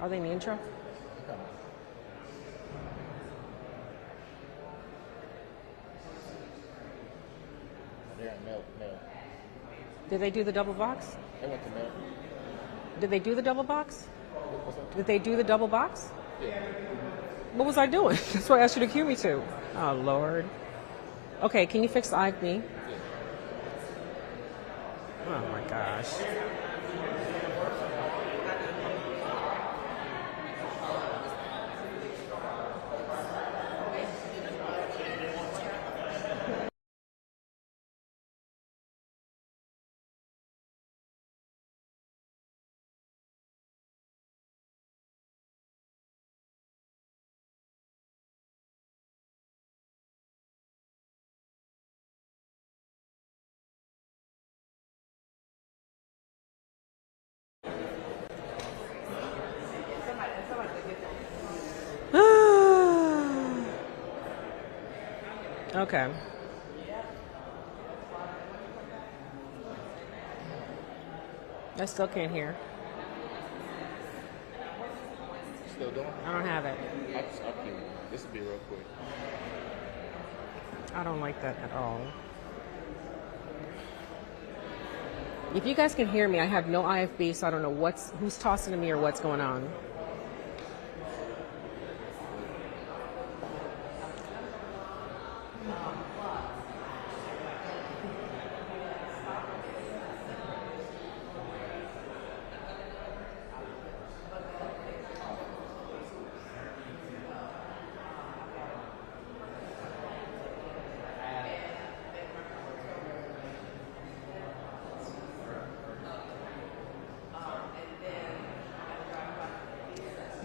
Are they in the intro? They're in mail. Did they do the double box? They went to mail. Did they do the double box? What's that? Did they do the double box? Yeah. What was I doing? That's what I asked you to cue me to. Oh, Lord. Okay, can you fix the IFB? Oh, my gosh. Okay. I still can't hear. Still doing? I don't have it. I'll cue you. This will be real quick. I don't like that at all. If you guys can hear me, I have no IFB, so I don't know who's tossing to me or what's going on.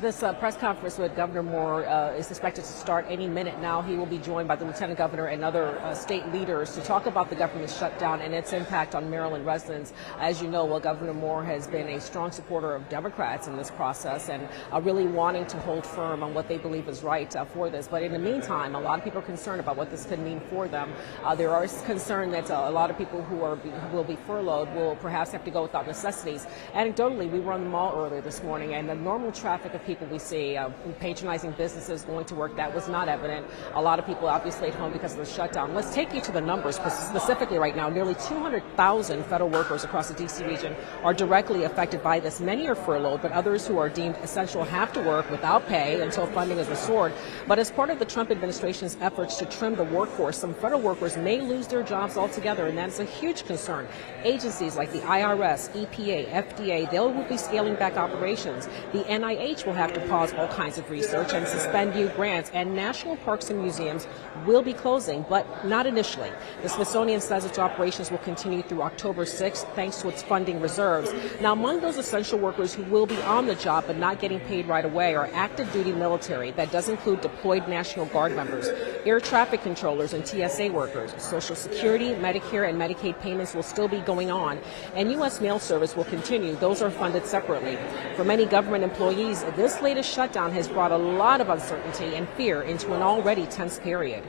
This press conference with Governor Moore is expected to start any minute now. He will be joined by the Lieutenant Governor and other state leaders to talk about the government shutdown and its impact on Maryland residents. As you know, Governor Moore has been a strong supporter of Democrats in this process and really wanting to hold firm on what they believe is right for this. But in the meantime, a lot of people are concerned about what this could mean for them. There is concern that a lot of people who will be furloughed will perhaps have to go without necessities. Anecdotally, we were on the mall earlier this morning, and the normal traffic of people we see patronizing businesses going to work, that was not evident. A lot of people obviously at home because of the shutdown. Let's take you to the numbers. Specifically right now, nearly 200,000 federal workers across the D.C. region are directly affected by this. Many are furloughed, but others who are deemed essential have to work without pay until funding is restored. But as part of the Trump administration's efforts to trim the workforce, some federal workers may lose their jobs altogether, and that's a huge concern. Agencies like the IRS, EPA, FDA, they will be scaling back operations. The NIH will have to pause all kinds of research and suspend new grants, and national parks and museums will be closing, but not initially. The Smithsonian says its operations will continue through October 6th thanks to its funding reserves. Now, among those essential workers who will be on the job but not getting paid right away are active duty military. That does include deployed National Guard members, air traffic controllers, and TSA workers. Social Security, Medicare, and Medicaid payments will still be going on, and U.S. mail service will continue. Those are funded separately. For many government employees, this latest shutdown has brought a lot of uncertainty and fear into an already tense period.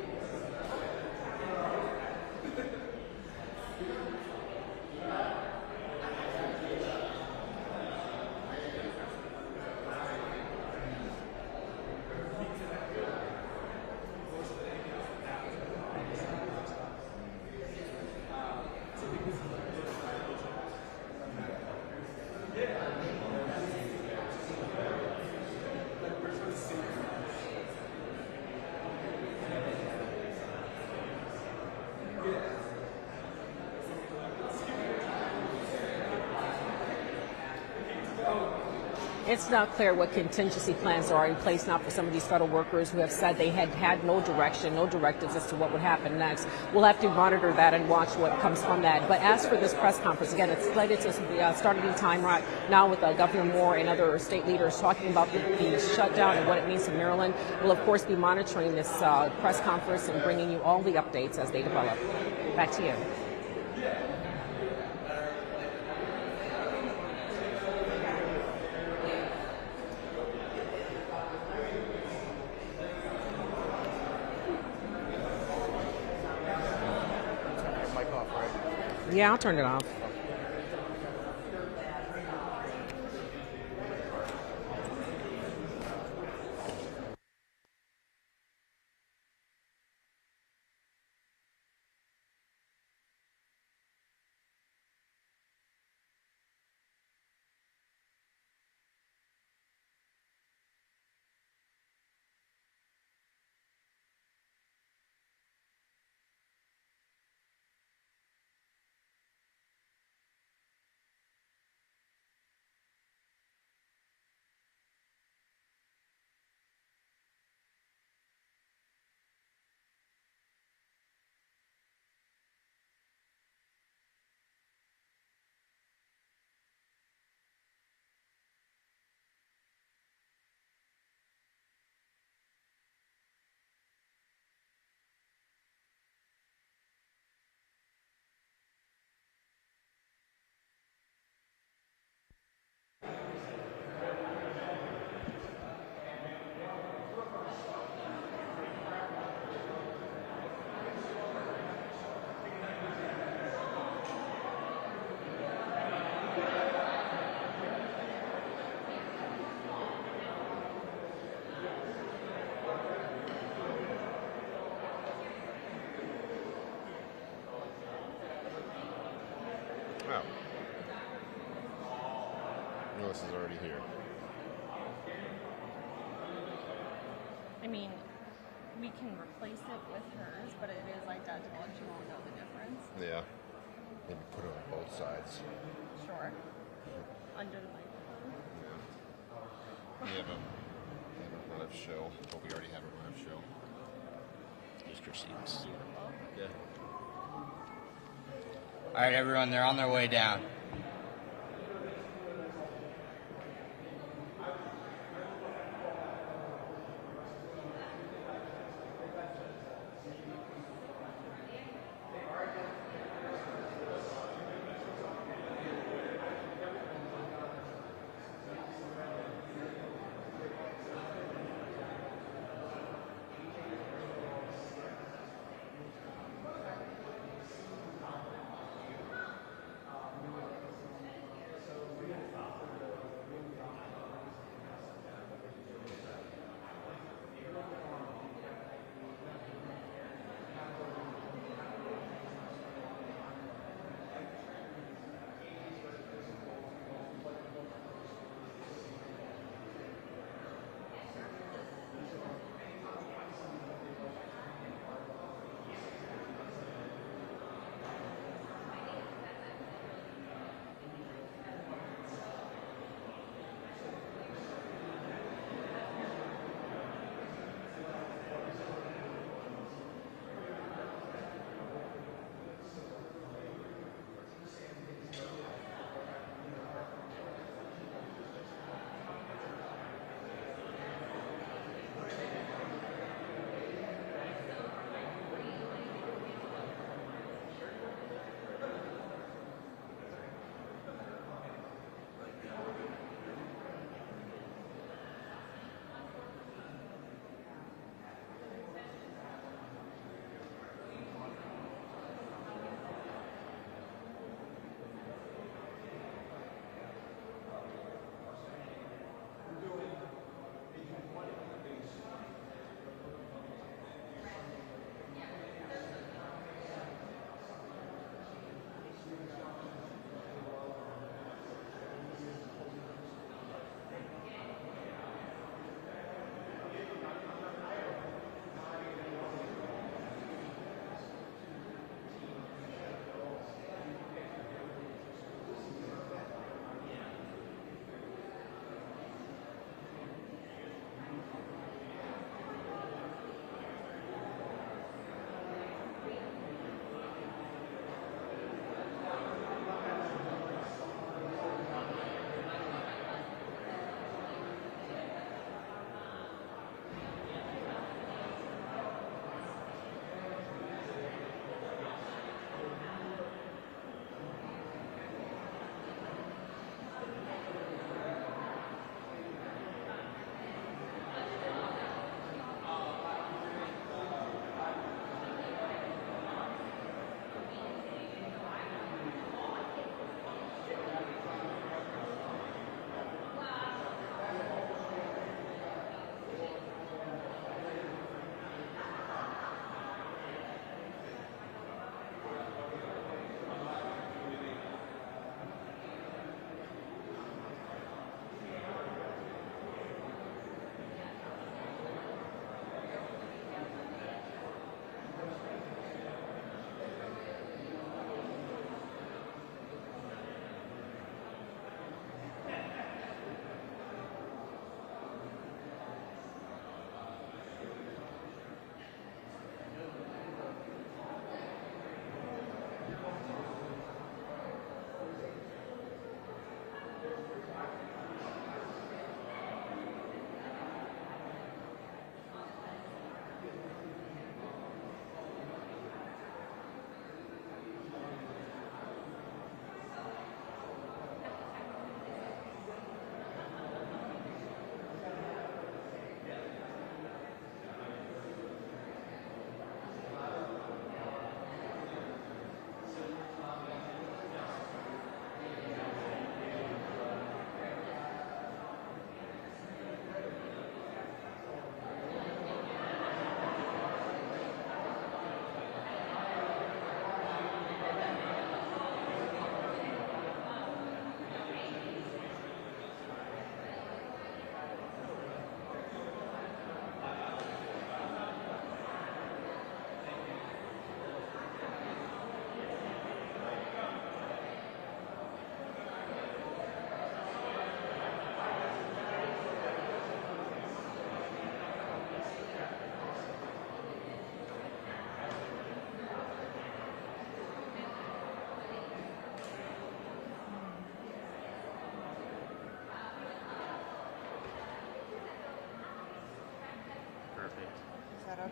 It's not clear what contingency plans are in place now for some of these federal workers who have said they had no direction, no directives as to what would happen next. We'll have to monitor that and watch what comes from that. But as for this press conference, again, it's slated to start any time right now with Governor Moore and other state leaders talking about the shutdown and what it means to Maryland. We'll, of course, be monitoring this press conference and bringing you all the updates as they develop. Back to you. Yeah, I'll turn it off. Oh. Willis is already here. I mean, we can replace it with hers, but it is identical and she won't know the difference. Yeah. Maybe put it on both sides. Sure. Under the microphone. Yeah. We have a run of show, but we already have a run of show. Just your seats. Beautiful. Yeah. All right, everyone, they're on their way down.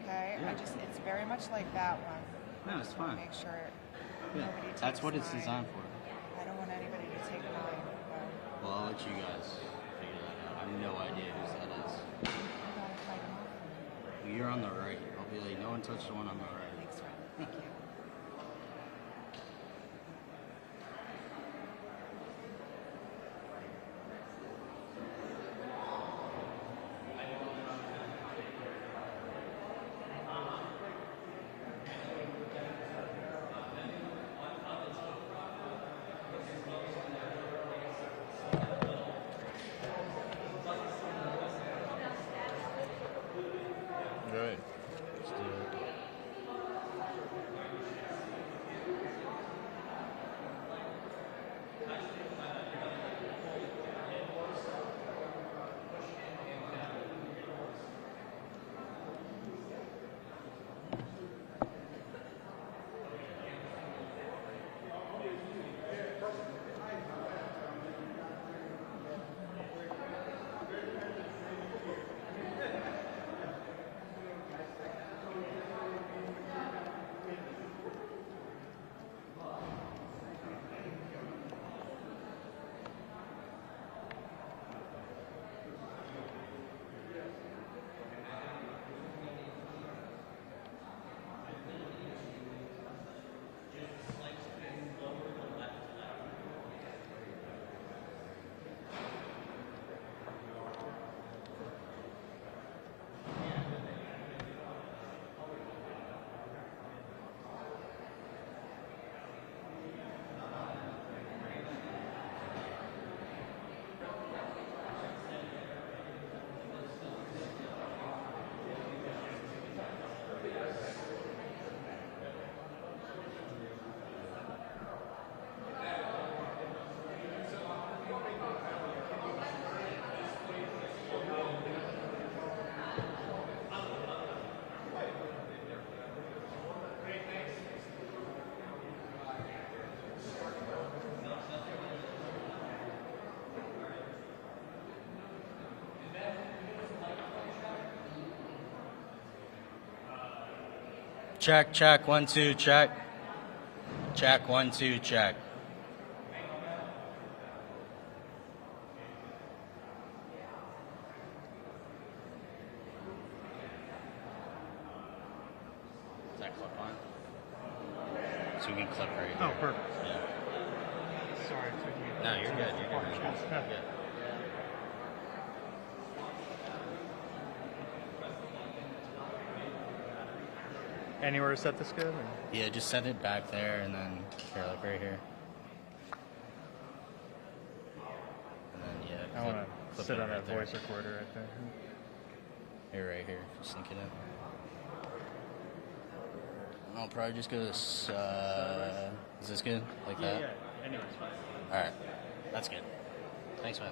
okay? Yeah. It's very much like that one. No, it's fine. Make sure Yeah, nobody takes that's what it's mine. designed for. I don't want anybody to take mine. Well, I'll let you guys figure that out. I have no idea whose that is. I gotta fight them off. Well, you're on the right. I'll be like, no one touched the one on the right. Thanks, Ron. Thank you. Right. Check, check, 1, 2, check. Check, 1, 2, check. Is that clip on? So we can clip right here. Oh, perfect. Yeah. Sorry for the. No, you're good. You're good. Yeah. You're good. Anywhere to set this good? Or? Yeah, just set it back there and then here, like right here. And then yeah. I want to clip sit it on right that there. voice recorder right there. Here, right here. Just sink it in. And I'll probably just go this. Is this good? Like that? Yeah. Anyways, fine. All right. That's good. Thanks, man.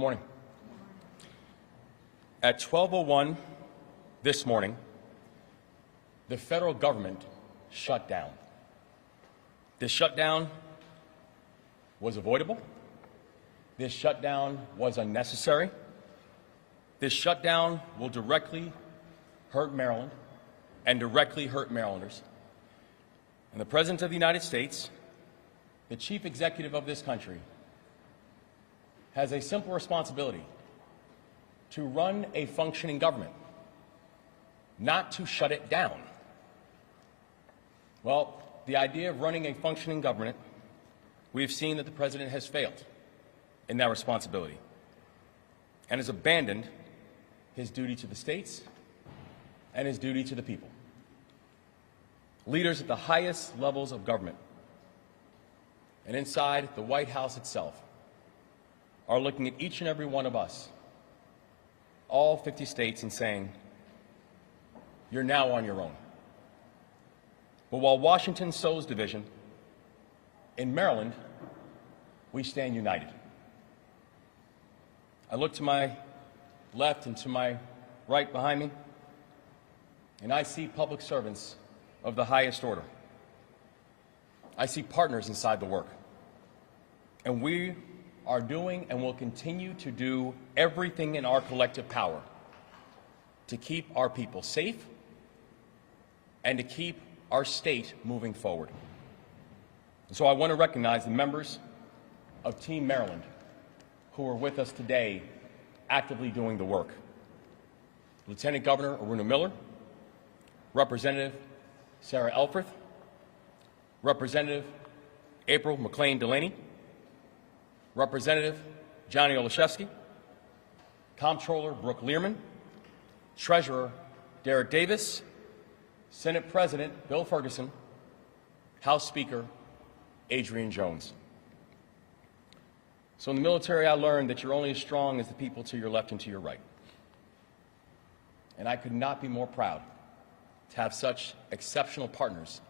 morning. At 12:01 this morning, the federal government shut down. This shutdown was avoidable. This shutdown was unnecessary. This shutdown will directly hurt Maryland and directly hurt Marylanders. And the President of the United States, the Chief Executive of this country, has a simple responsibility: to run a functioning government, not to shut it down. Well, the idea of running a functioning government, we've seen that the President has failed in that responsibility and has abandoned his duty to the states and his duty to the people. Leaders at the highest levels of government and inside the White House itself are looking at each and every one of us, all 50 states, and saying, you're now on your own. But while Washington sows division, in Maryland, we stand united. I look to my left and to my right behind me, and I see public servants of the highest order. I see partners inside the work. And we are doing and will continue to do everything in our collective power to keep our people safe and to keep our state moving forward. And so I want to recognize the members of Team Maryland who are with us today actively doing the work. Lieutenant Governor Aruna Miller, Representative Sarah Elfreth, Representative April McLean Delaney, Representative Johnny Olszewski, Comptroller Brooke Learman, Treasurer Derek Davis, Senate President Bill Ferguson, House Speaker Adrian Jones. So in the military, I learned that you're only as strong as the people to your left and to your right. And I could not be more proud to have such exceptional partners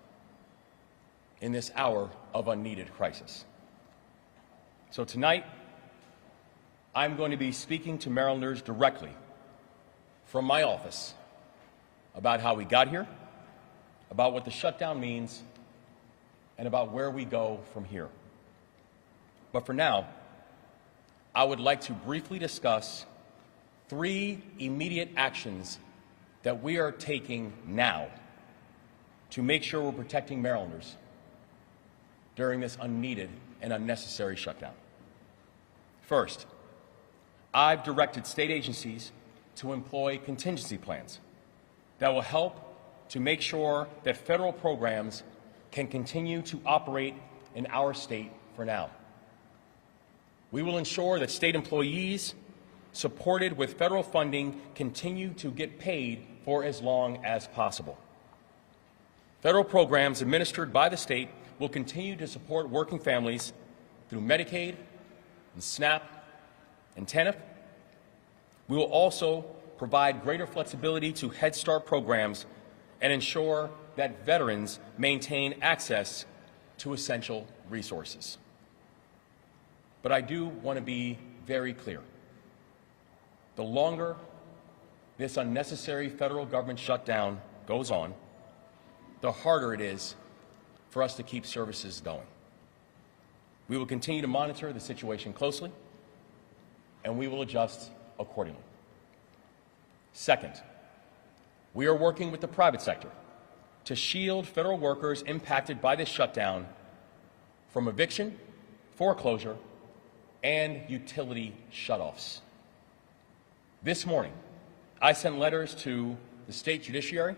in this hour of unneeded crisis. So tonight, I'm going to be speaking to Marylanders directly from my office about how we got here, about what the shutdown means, and about where we go from here. But for now, I would like to briefly discuss 3 immediate actions that we are taking now to make sure we're protecting Marylanders during this unneeded and unnecessary shutdown. First, I've directed state agencies to employ contingency plans that will help to make sure that federal programs can continue to operate in our state for now. We will ensure that state employees supported with federal funding continue to get paid for as long as possible. Federal programs administered by the state will continue to support working families through Medicaid and SNAP and TANF. We will also provide greater flexibility to Head Start programs and ensure that veterans maintain access to essential resources. But I do want to be very clear. The longer this unnecessary federal government shutdown goes on, the harder it is for us to keep services going. We will continue to monitor the situation closely, and we will adjust accordingly. Second, we are working with the private sector to shield federal workers impacted by this shutdown from eviction, foreclosure, and utility shutoffs. This morning, I sent letters to the state judiciary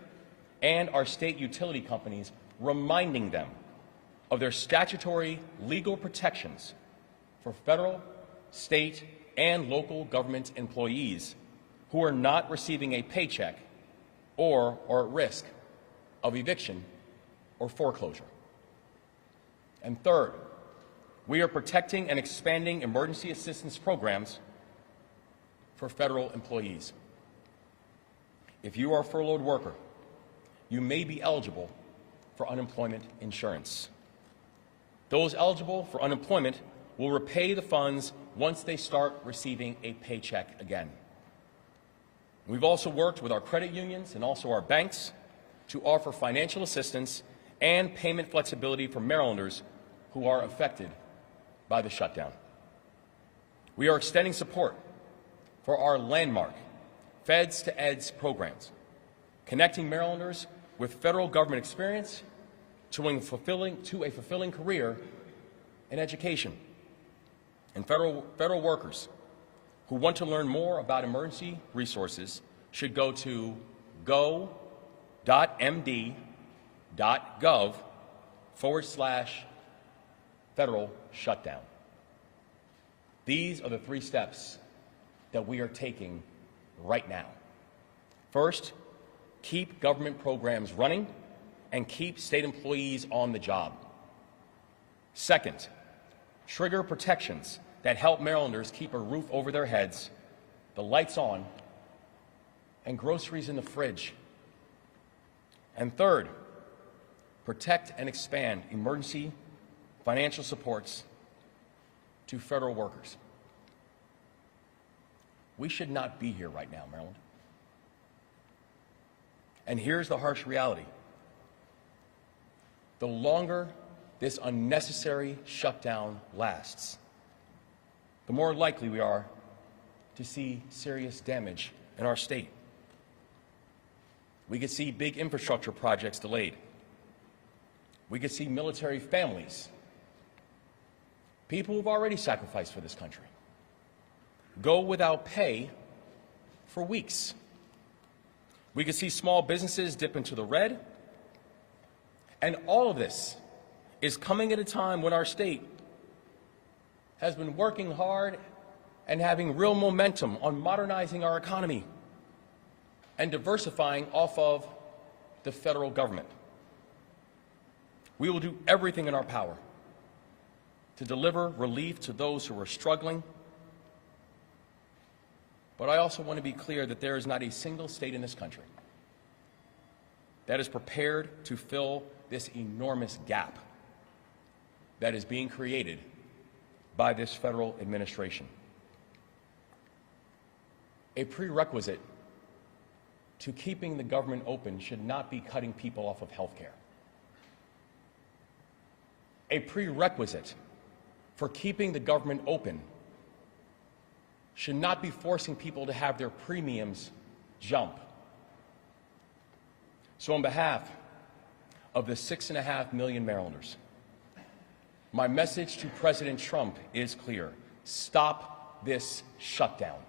and our state utility companies reminding them of their statutory legal protections for federal, state, and local government employees who are not receiving a paycheck or are at risk of eviction or foreclosure. And third, we are protecting and expanding emergency assistance programs for federal employees. If you are a furloughed worker, you may be eligible for unemployment insurance. Those eligible for unemployment will repay the funds once they start receiving a paycheck again. We've also worked with our credit unions and also our banks to offer financial assistance and payment flexibility for Marylanders who are affected by the shutdown. We are extending support for our landmark Feds to Eds programs, connecting Marylanders with federal government experience to a fulfilling career in education. And federal workers who want to learn more about emergency resources should go to go.md.gov/federal shutdown. These are the 3 steps that we are taking right now. First, keep government programs running and keep state employees on the job. Second, trigger protections that help Marylanders keep a roof over their heads, the lights on, and groceries in the fridge. And third, protect and expand emergency financial supports to federal workers. We should not be here right now, Maryland. And here's the harsh reality. The longer this unnecessary shutdown lasts, the more likely we are to see serious damage in our state. We could see big infrastructure projects delayed. We could see military families, people who've already sacrificed for this country, go without pay for weeks. We could see small businesses dip into the red. And all of this is coming at a time when our state has been working hard and having real momentum on modernizing our economy and diversifying off of the federal government. We will do everything in our power to deliver relief to those who are struggling. But I also want to be clear that there is not a single state in this country that is prepared to fill this enormous gap that is being created by this federal administration. A prerequisite to keeping the government open should not be cutting people off of health care. A prerequisite for keeping the government open should not be forcing people to have their premiums jump. So on behalf of the 6.5 million Marylanders, my message to President Trump is clear. Stop this shutdown.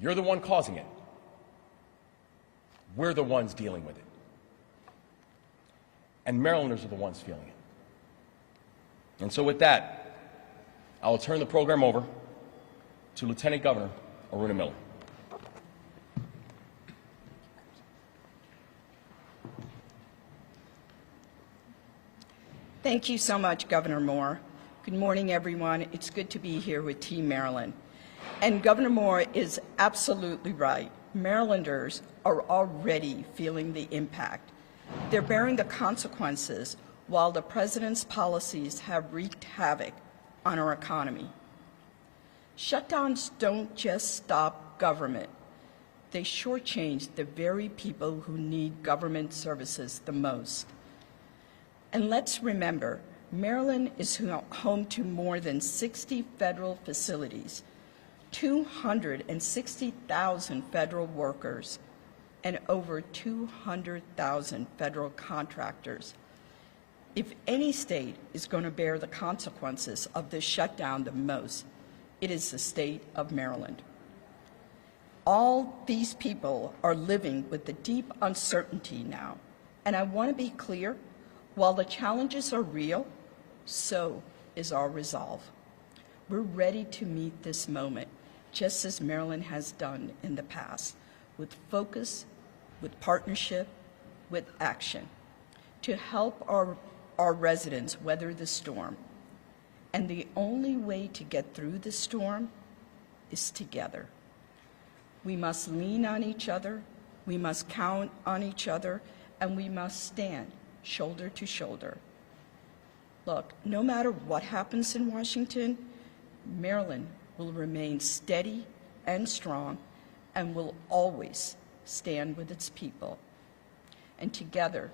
You're the one causing it. We're the ones dealing with it. And Marylanders are the ones feeling it. And so with that, I will turn the program over to Lieutenant Governor Aruna Miller. Thank you so much, Governor Moore. Good morning, everyone. It's good to be here with Team Maryland. And Governor Moore is absolutely right. Marylanders are already feeling the impact. They're bearing the consequences while the president's policies have wreaked havoc on our economy. Shutdowns don't just stop government. They shortchange the very people who need government services the most. And let's remember, Maryland is home to more than 60 federal facilities, 260,000 federal workers, and over 200,000 federal contractors. If any state is going to bear the consequences of this shutdown the most, it is the state of Maryland. All these people are living with the deep uncertainty now. And I want to be clear, while the challenges are real, so is our resolve. We're ready to meet this moment, just as Maryland has done in the past, with focus, with partnership, with action, to help our residents weather the storm. And the only way to get through the storm is together. We must lean on each other, we must count on each other, and we must stand shoulder to shoulder. Look, no matter what happens in Washington, Maryland will remain steady and strong and will always stand with its people. And together,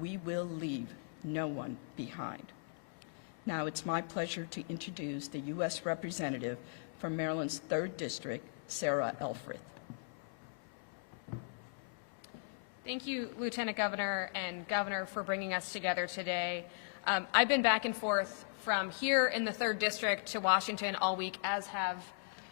we will leave no one behind. Now it's my pleasure to introduce the U.S. Representative from Maryland's 3rd District, Sarah Elfrith. Thank you, Lieutenant Governor and Governor, for bringing us together today. I've been back and forth from here in the 3rd District to Washington all week, as have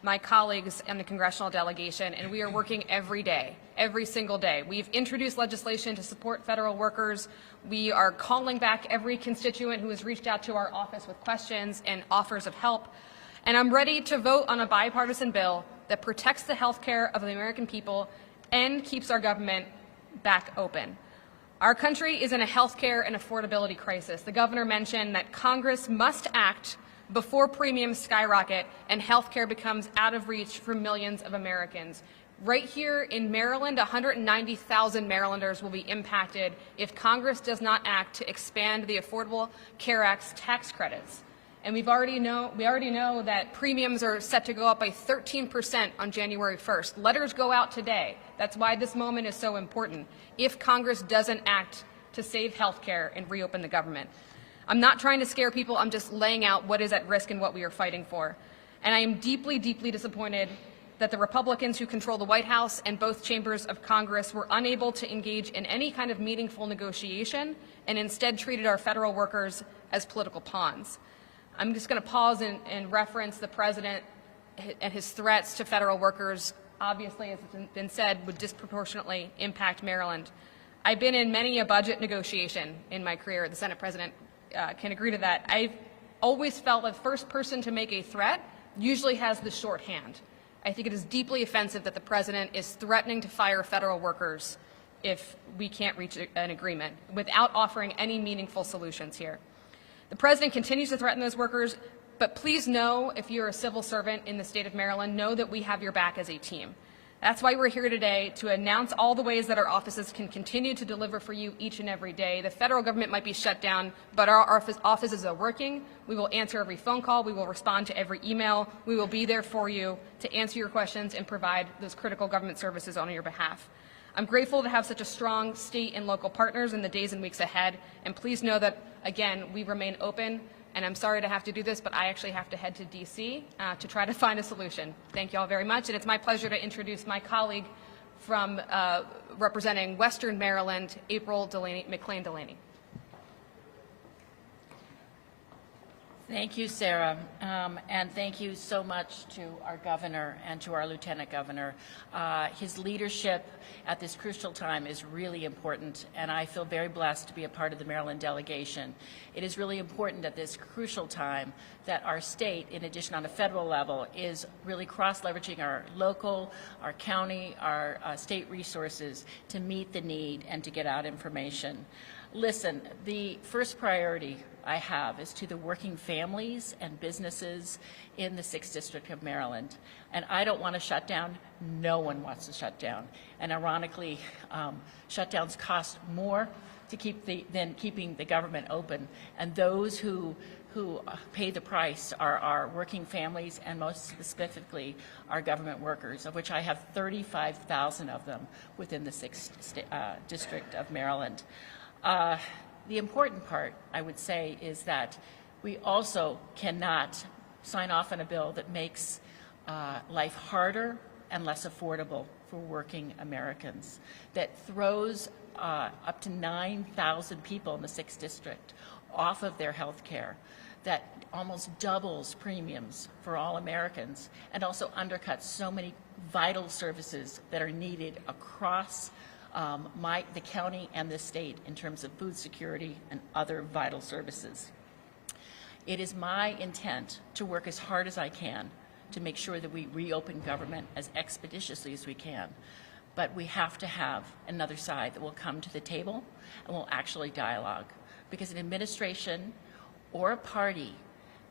my colleagues in the congressional delegation, and we are working every day, every single day. We've introduced legislation to support federal workers. We are calling back every constituent who has reached out to our office with questions and offers of help. And I'm ready to vote on a bipartisan bill that protects the health care of the American people and keeps our government back open. Our country is in a health care and affordability crisis. The governor mentioned that Congress must act before premiums skyrocket and health care becomes out of reach for millions of Americans. Right here in Maryland, 190,000 Marylanders will be impacted if Congress does not act to expand the Affordable Care Act's tax credits. And we already know that premiums are set to go up by 13% on January 1st. Letters go out today. That's why this moment is so important. If Congress doesn't act to save health care and reopen the government. I'm not trying to scare people. I'm just laying out what is at risk and what we are fighting for. And I am deeply, deeply disappointed that the Republicans who control the White House and both chambers of Congress were unable to engage in any kind of meaningful negotiation and instead treated our federal workers as political pawns. I'm just going to pause and reference the President and his threats to federal workers, obviously, as it's been said, would disproportionately impact Maryland. I've been in many a budget negotiation in my career. The Senate President can agree to that. I've always felt the first person to make a threat usually has the shorthand. I think it is deeply offensive that the President is threatening to fire federal workers if we can't reach an agreement without offering any meaningful solutions here. The President continues to threaten those workers, but please know, if you're a civil servant in the state of Maryland, know that we have your back as a team. That's why we're here today, to announce all the ways that our offices can continue to deliver for you each and every day. The federal government might be shut down, but our offices are working. We will answer every phone call. We will respond to every email. We will be there for you to answer your questions and provide those critical government services on your behalf. I'm grateful to have such a strong state and local partners in the days and weeks ahead, and please know that, again, we remain open, and I'm sorry to have to do this, but I actually have to head to D.C. To try to find a solution. Thank you all very much, and it's my pleasure to introduce my colleague from representing Western Maryland, April McLean Delaney. Thank you, Sarah, and thank you so much to our governor and to our lieutenant governor. His leadership at this crucial time is really important, and I feel very blessed to be a part of the Maryland delegation. It is really important at this crucial time that our state, in addition on a federal level, is really cross-leveraging our local, our county, our state resources to meet the need and to get out information. Listen, the first priority I have is to the working families and businesses in the 6th District of Maryland. And I don't want to shut down. No one wants to shut down. And ironically, shutdowns cost more to than keeping the government open. And those who pay the price are our working families and most specifically our government workers, of which I have 35,000 of them within the 6th District of Maryland. The important part, I would say, is that we also cannot sign off on a bill that makes life harder and less affordable for working Americans, that throws up to 9,000 people in the 6th District off of their health care, that almost doubles premiums for all Americans, and also undercuts so many vital services that are needed across the county and the state in terms of food security and other vital services. It is my intent to work as hard as I can to make sure that we reopen government as expeditiously as we can. But we have to have another side that will come to the table and will actually dialogue. Because an administration or a party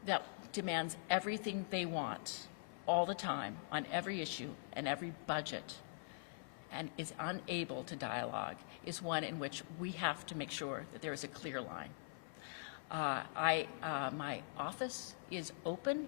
that demands everything they want all the time on every issue and every budget and is unable to dialogue is one in which we have to make sure that there is a clear line. My office is open.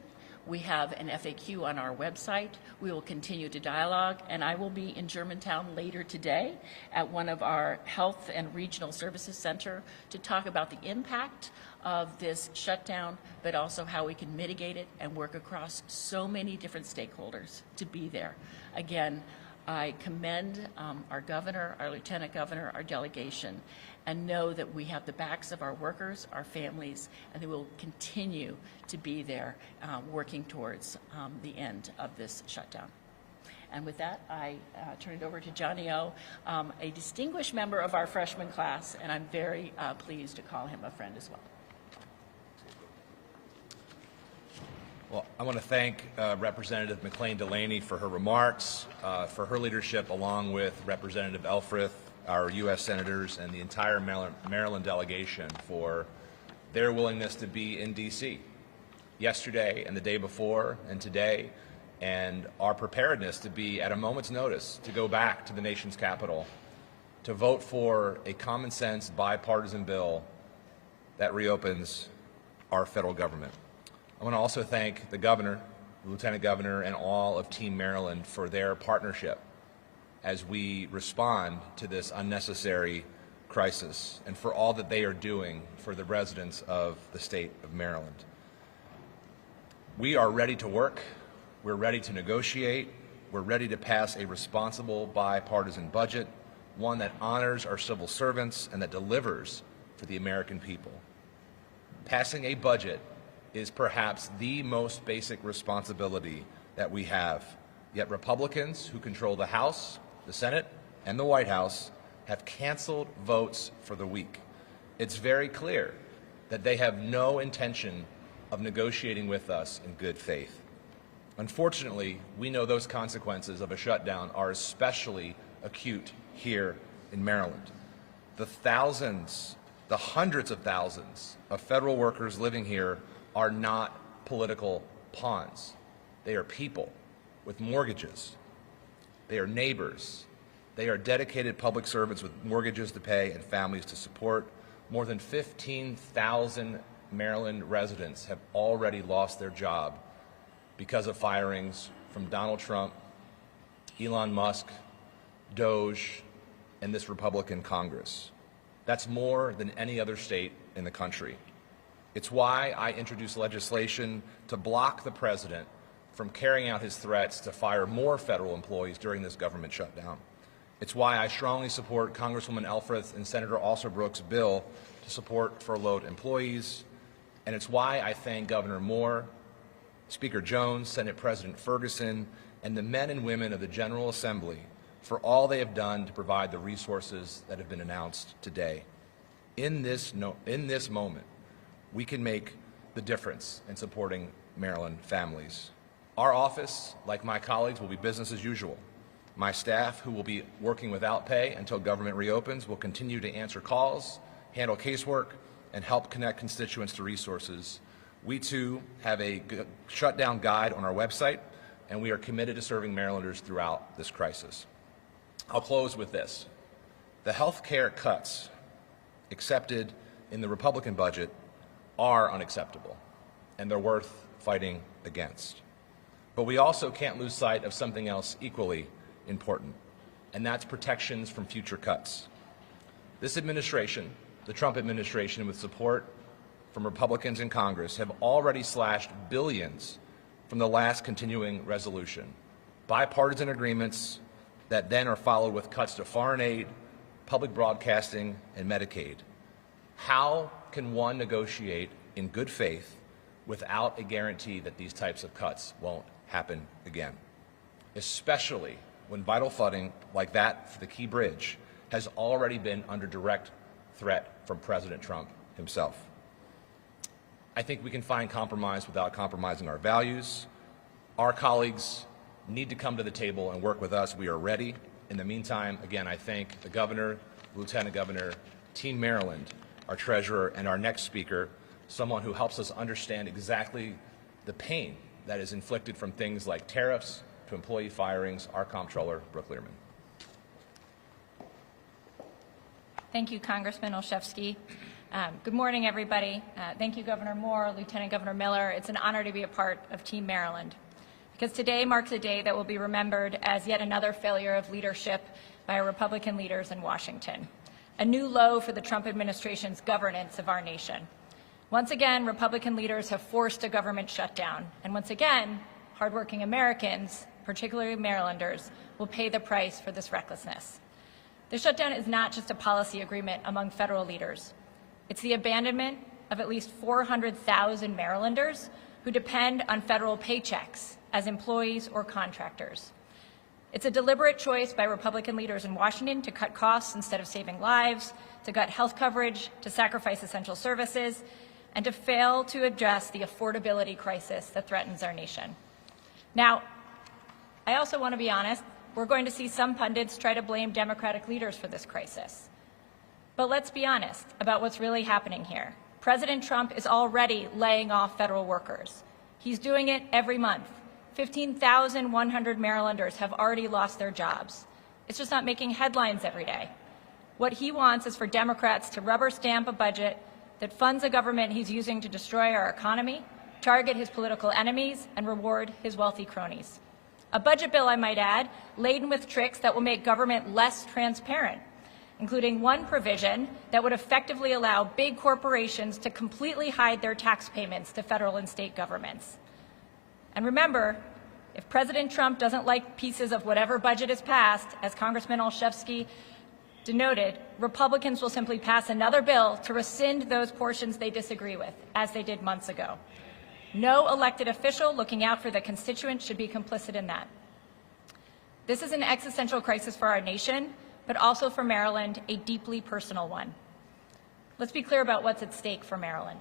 We have an FAQ on our website. We will continue to dialogue, and I will be in Germantown later today at one of our health and regional services center to talk about the impact of this shutdown, but also how we can mitigate it and work across so many different stakeholders to be there. Again, I commend our governor, our lieutenant governor, our delegation, and know that we have the backs of our workers, our families, and they will continue to be there working towards the end of this shutdown. And with that, I turn it over to Johnny O, a distinguished member of our freshman class, and I'm very pleased to call him a friend as well. Well, I want to thank Representative McLean Delaney for her remarks, for her leadership, along with Representative Elfrith, our U.S. senators, and the entire Maryland delegation for their willingness to be in D.C. yesterday and the day before and today, and our preparedness to be at a moment's notice to go back to the nation's capital to vote for a common sense bipartisan bill that reopens our federal government. I want to also thank the governor, the lieutenant governor, and all of Team Maryland for their partnership as we respond to this unnecessary crisis and for all that they are doing for the residents of the state of Maryland. We are ready to work. We're ready to negotiate. We're ready to pass a responsible bipartisan budget, one that honors our civil servants and that delivers for the American people. Passing a budget is perhaps the most basic responsibility that we have. Yet Republicans who control the House, the Senate, and the White House have canceled votes for the week. It's very clear that they have no intention of negotiating with us in good faith. Unfortunately, we know those consequences of a shutdown are especially acute here in Maryland. The thousands, the hundreds of thousands of federal workers living here are not political pawns. They are people with mortgages. They are neighbors. They are dedicated public servants with mortgages to pay and families to support. More than 15,000 Maryland residents have already lost their job because of firings from Donald Trump, Elon Musk, Doge, and this Republican Congress. That's more than any other state in the country. It's why I introduced legislation to block the president from carrying out his threats to fire more federal employees during this government shutdown. It's why I strongly support Congresswoman Elfrith and Senator Alsobrooks' bill to support furloughed employees. And it's why I thank Governor Moore, Speaker Jones, Senate President Ferguson, and the men and women of the General Assembly for all they have done to provide the resources that have been announced today. In this moment, we can make the difference in supporting Maryland families. Our office, like my colleagues, will be business as usual. My staff, who will be working without pay until government reopens, will continue to answer calls, handle casework, and help connect constituents to resources. We, too, have a shutdown guide on our website, and we are committed to serving Marylanders throughout this crisis. I'll close with this. The health care cuts accepted in the Republican budget are unacceptable, and they're worth fighting against. But we also can't lose sight of something else equally important, and that's protections from future cuts. This administration, the Trump administration, with support from Republicans in Congress, have already slashed billions from the last continuing resolution, bipartisan agreements that then are followed with cuts to foreign aid, public broadcasting, and Medicaid. How can one negotiate in good faith without a guarantee that these types of cuts won't happen again, especially when vital funding like that for the Key Bridge has already been under direct threat from President Trump himself? I think we can find compromise without compromising our values. Our colleagues need to come to the table and work with us. We are ready. In the meantime, again, I thank the governor, lieutenant governor, Team Maryland, our treasurer, and our next speaker, someone who helps us understand exactly the pain that is inflicted from things like tariffs to employee firings, our comptroller, Brooke Learman. Thank you, Congressman Olszewski. Good morning, everybody. Thank you, Governor Moore, Lieutenant Governor Miller. It's an honor to be a part of Team Maryland, because today marks a day that will be remembered as yet another failure of leadership by our Republican leaders in Washington, a new low for the Trump administration's governance of our nation. Once again, Republican leaders have forced a government shutdown, and once again, hardworking Americans, particularly Marylanders, will pay the price for this recklessness. The shutdown is not just a policy agreement among federal leaders. It's the abandonment of at least 400,000 Marylanders who depend on federal paychecks as employees or contractors. It's a deliberate choice by Republican leaders in Washington to cut costs instead of saving lives, to gut health coverage, to sacrifice essential services, and to fail to address the affordability crisis that threatens our nation. Now, I also want to be honest, we're going to see some pundits try to blame Democratic leaders for this crisis. But let's be honest about what's really happening here. President Trump is already laying off federal workers. He's doing it every month. 15,100 Marylanders have already lost their jobs. It's just not making headlines every day. What he wants is for Democrats to rubber stamp a budget that funds a government he's using to destroy our economy, target his political enemies, and reward his wealthy cronies. A budget bill, I might add, laden with tricks that will make government less transparent, including one provision that would effectively allow big corporations to completely hide their tax payments to federal and state governments. And remember, if President Trump doesn't like pieces of whatever budget is passed, as Congressman Olszewski denoted, Republicans will simply pass another bill to rescind those portions they disagree with, as they did months ago. No elected official looking out for the constituents should be complicit in that. This is an existential crisis for our nation, but also for Maryland, a deeply personal one. Let's be clear about what's at stake for Maryland.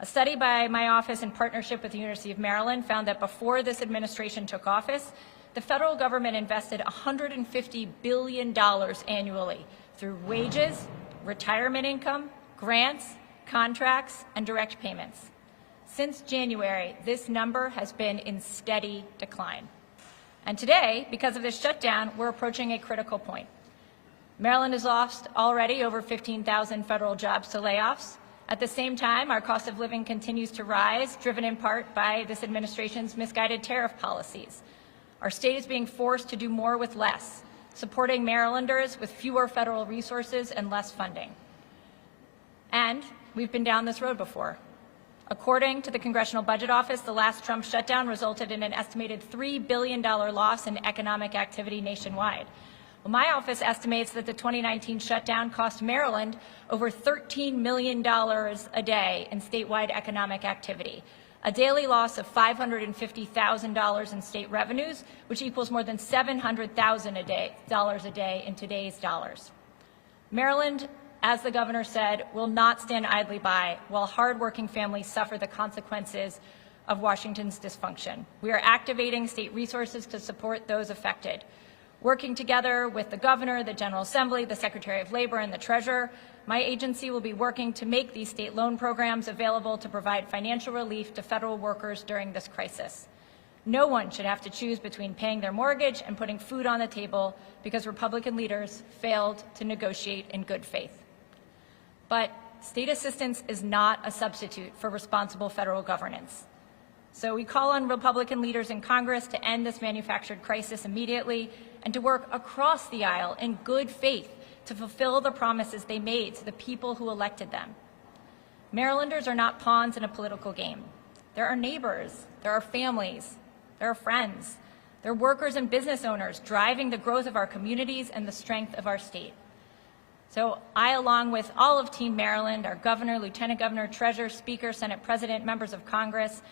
A study by my office in partnership with the University of Maryland found that before this administration took office, the federal government invested $150 billion annually through wages, retirement income, grants, contracts, and direct payments. Since January, this number has been in steady decline. And today, because of this shutdown, we're approaching a critical point. Maryland has lost already over 15,000 federal jobs to layoffs. At the same time, our cost of living continues to rise, driven in part by this administration's misguided tariff policies. Our state is being forced to do more with less, supporting Marylanders with fewer federal resources and less funding. And we've been down this road before. According to the Congressional Budget Office, the last Trump shutdown resulted in an estimated $3 billion loss in economic activity nationwide. Well, my office estimates that the 2019 shutdown cost Maryland over $13 million a day in statewide economic activity, a daily loss of $550,000 in state revenues, which equals more than $700,000 a day in today's dollars. Maryland, as the governor said, will not stand idly by while hardworking families suffer the consequences of Washington's dysfunction. We are activating state resources to support those affected. Working together with the governor, the General Assembly, the Secretary of Labor, and the Treasurer, my agency will be working to make these state loan programs available to provide financial relief to federal workers during this crisis. No one should have to choose between paying their mortgage and putting food on the table because Republican leaders failed to negotiate in good faith. But state assistance is not a substitute for responsible federal governance. So we call on Republican leaders in Congress to end this manufactured crisis immediately and to work across the aisle in good faith to fulfill the promises they made to the people who elected them. Marylanders are not pawns in a political game. There are neighbors, there are families, there are friends, there are workers and business owners driving the growth of our communities and the strength of our state. So I, along with all of Team Maryland, our governor, lieutenant governor, treasurer, speaker, Senate president, members of Congress,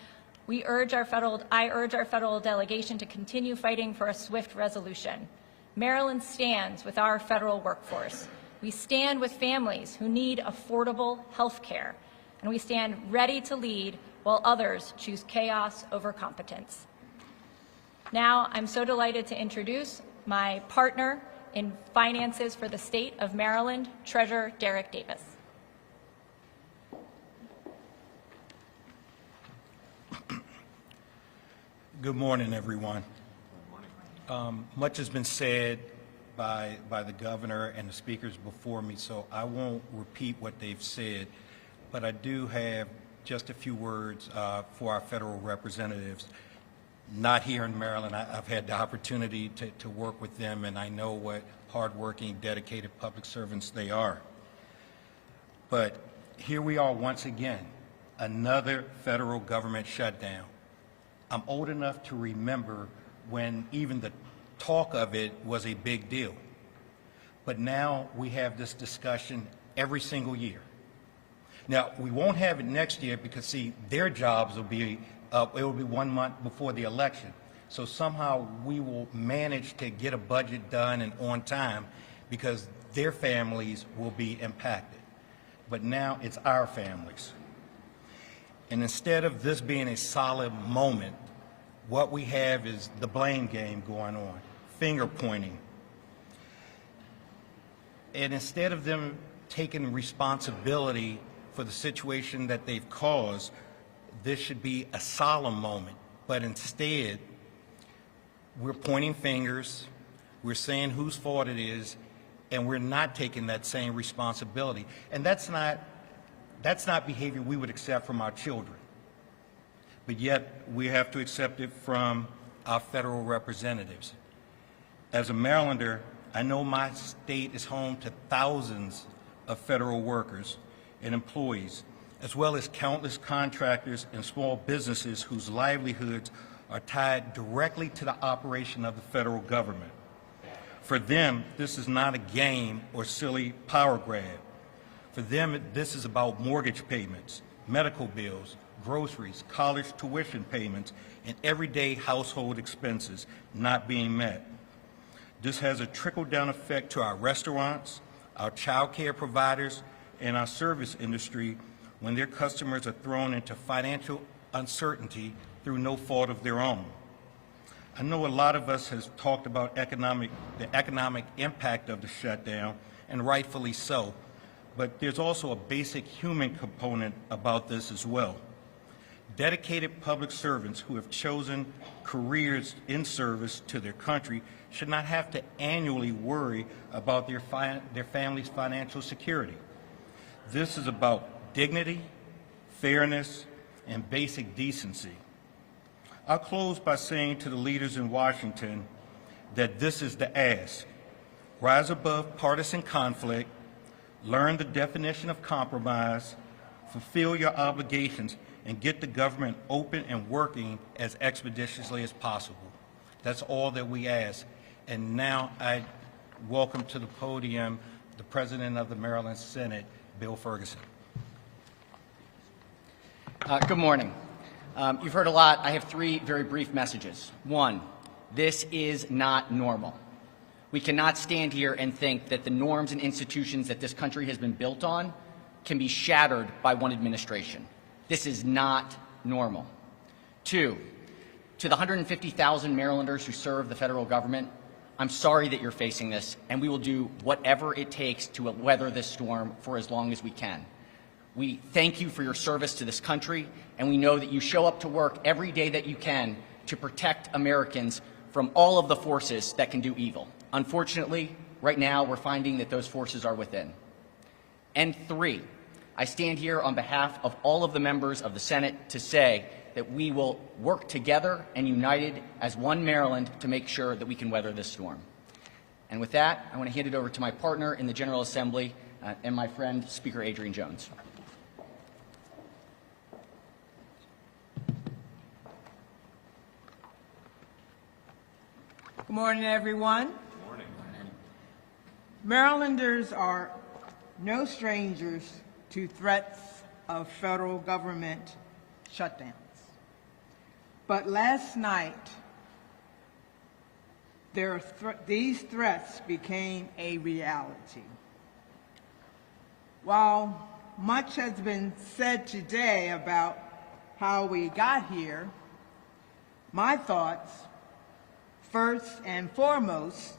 I urge our federal delegation to continue fighting for a swift resolution. Maryland stands with our federal workforce. We stand with families who need affordable health care, and we stand ready to lead while others choose chaos over competence. Now, I'm so delighted to introduce my partner in finances for the state of Maryland, Treasurer Derek Davis. Good morning, everyone. Much has been said by the governor and the speakers before me, so I won't repeat what they've said, but I do have just a few words for our federal representatives. Not here in Maryland. I've had the opportunity to work with them, and I know what hardworking, dedicated public servants they are. But here we are once again, another federal government shutdown. I'm old enough to remember when even the talk of it was a big deal. But now we have this discussion every single year. Now, we won't have it next year because, see, their jobs will be, it will be 1 month before the election. So somehow we will manage to get a budget done and on time because their families will be impacted. But now it's our families. And instead of this being a solid moment, what we have is the blame game going on, finger pointing. And instead of them taking responsibility for the situation that they've caused, this should be a solemn moment. But instead, we're pointing fingers, we're saying whose fault it is, and we're not taking that same responsibility. And that's not behavior we would accept from our children. But yet, we have to accept it from our federal representatives. As a Marylander, I know my state is home to thousands of federal workers and employees, as well as countless contractors and small businesses whose livelihoods are tied directly to the operation of the federal government. For them, this is not a game or silly power grab. For them, this is about mortgage payments, medical bills, groceries, college tuition payments, and everyday household expenses not being met. This has a trickle-down effect to our restaurants, our child care providers, and our service industry when their customers are thrown into financial uncertainty through no fault of their own. I know a lot of us has talked about the economic impact of the shutdown, and rightfully so, but there's also a basic human component about this as well. Dedicated public servants who have chosen careers in service to their country should not have to annually worry about their family's financial security. This is about dignity, fairness, and basic decency. I'll close by saying to the leaders in Washington that this is the ask. Rise above partisan conflict, learn the definition of compromise, fulfill your obligations, and get the government open and working as expeditiously as possible. That's all that we ask. And now I welcome to the podium the President of the Maryland Senate, Bill Ferguson. Good morning. You've heard a lot. I have 3 very brief messages. 1, this is not normal. We cannot stand here and think that the norms and institutions that this country has been built on can be shattered by one administration. This is not normal. 2, to the 150,000 Marylanders who serve the federal government, I'm sorry that you're facing this, and we will do whatever it takes to weather this storm for as long as we can. We thank you for your service to this country, and we know that you show up to work every day that you can to protect Americans from all of the forces that can do evil. Unfortunately, right now we're finding that those forces are within. And 3, I stand here on behalf of all of the members of the Senate to say that we will work together and united as one Maryland to make sure that we can weather this storm. And with that, I want to hand it over to my partner in the General Assembly and my friend, Speaker Adrian Jones. Good morning, everyone. Good morning. Marylanders are no strangers to threats of federal government shutdowns. But last night, these threats became a reality. While much has been said today about how we got here, my thoughts, first and foremost,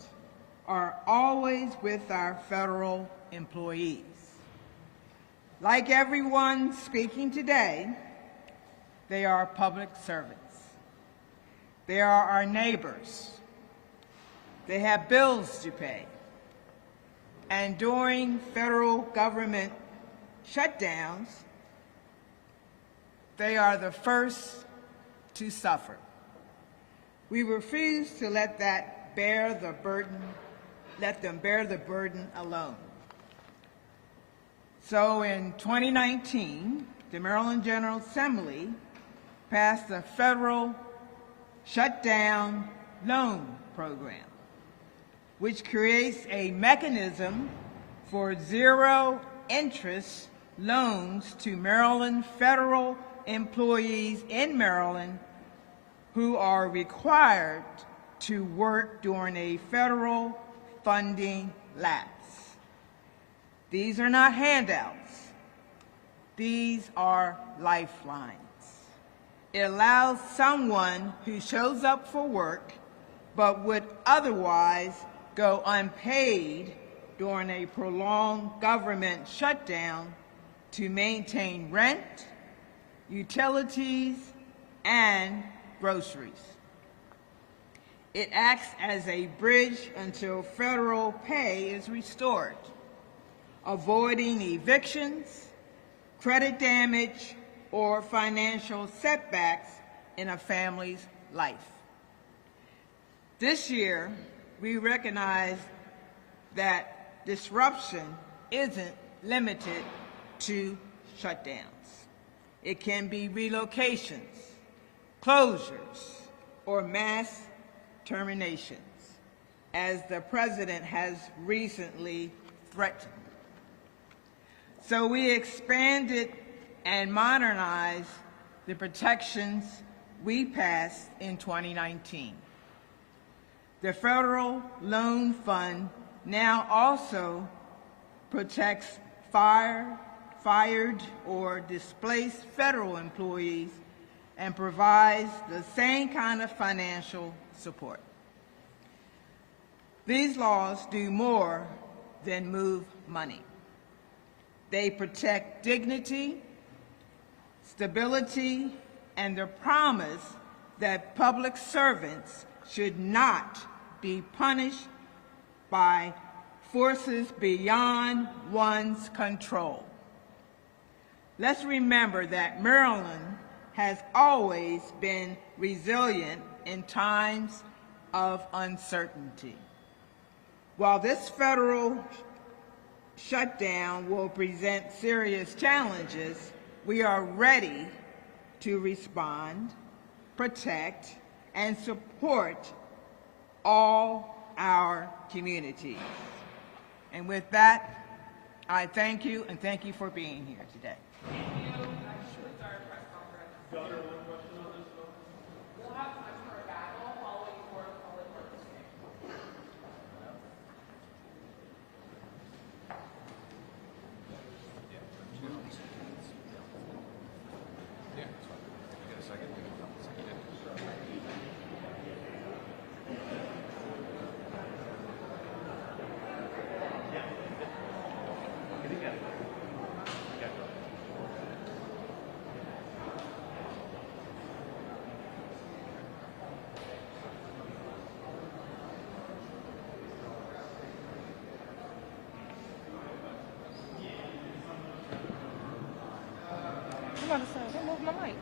are always with our federal employees. Like everyone speaking today, they are public servants. They are our neighbors, They have bills to pay. And during federal government shutdowns, they are the first to suffer. We refuse to let them bear the burden alone. So in 2019, the Maryland General Assembly passed the Federal Shutdown Loan Program, which creates a mechanism for zero-interest loans to Maryland federal employees in Maryland who are required to work during a federal funding lapse. These are not handouts. These are lifelines. It allows someone who shows up for work but would otherwise go unpaid during a prolonged government shutdown to maintain rent, utilities, and groceries. It acts as a bridge until federal pay is restored, avoiding evictions, credit damage, or financial setbacks in a family's life. This year, we recognize that disruption isn't limited to shutdowns. It can be relocations, closures, or mass terminations, as the President has recently threatened. So we expanded and modernized the protections we passed in 2019. The Federal Loan Fund now also protects fired or displaced federal employees and provides the same kind of financial support. These laws do more than move money. They protect dignity, stability, and the promise that public servants should not be punished by forces beyond one's control. Let's remember that Maryland has always been resilient in times of uncertainty. While this federal shutdown will present serious challenges, we are ready to respond, protect, and support all our communities. And with that, I thank you, and thank you for being here today. I'm about to say, don't move my mic.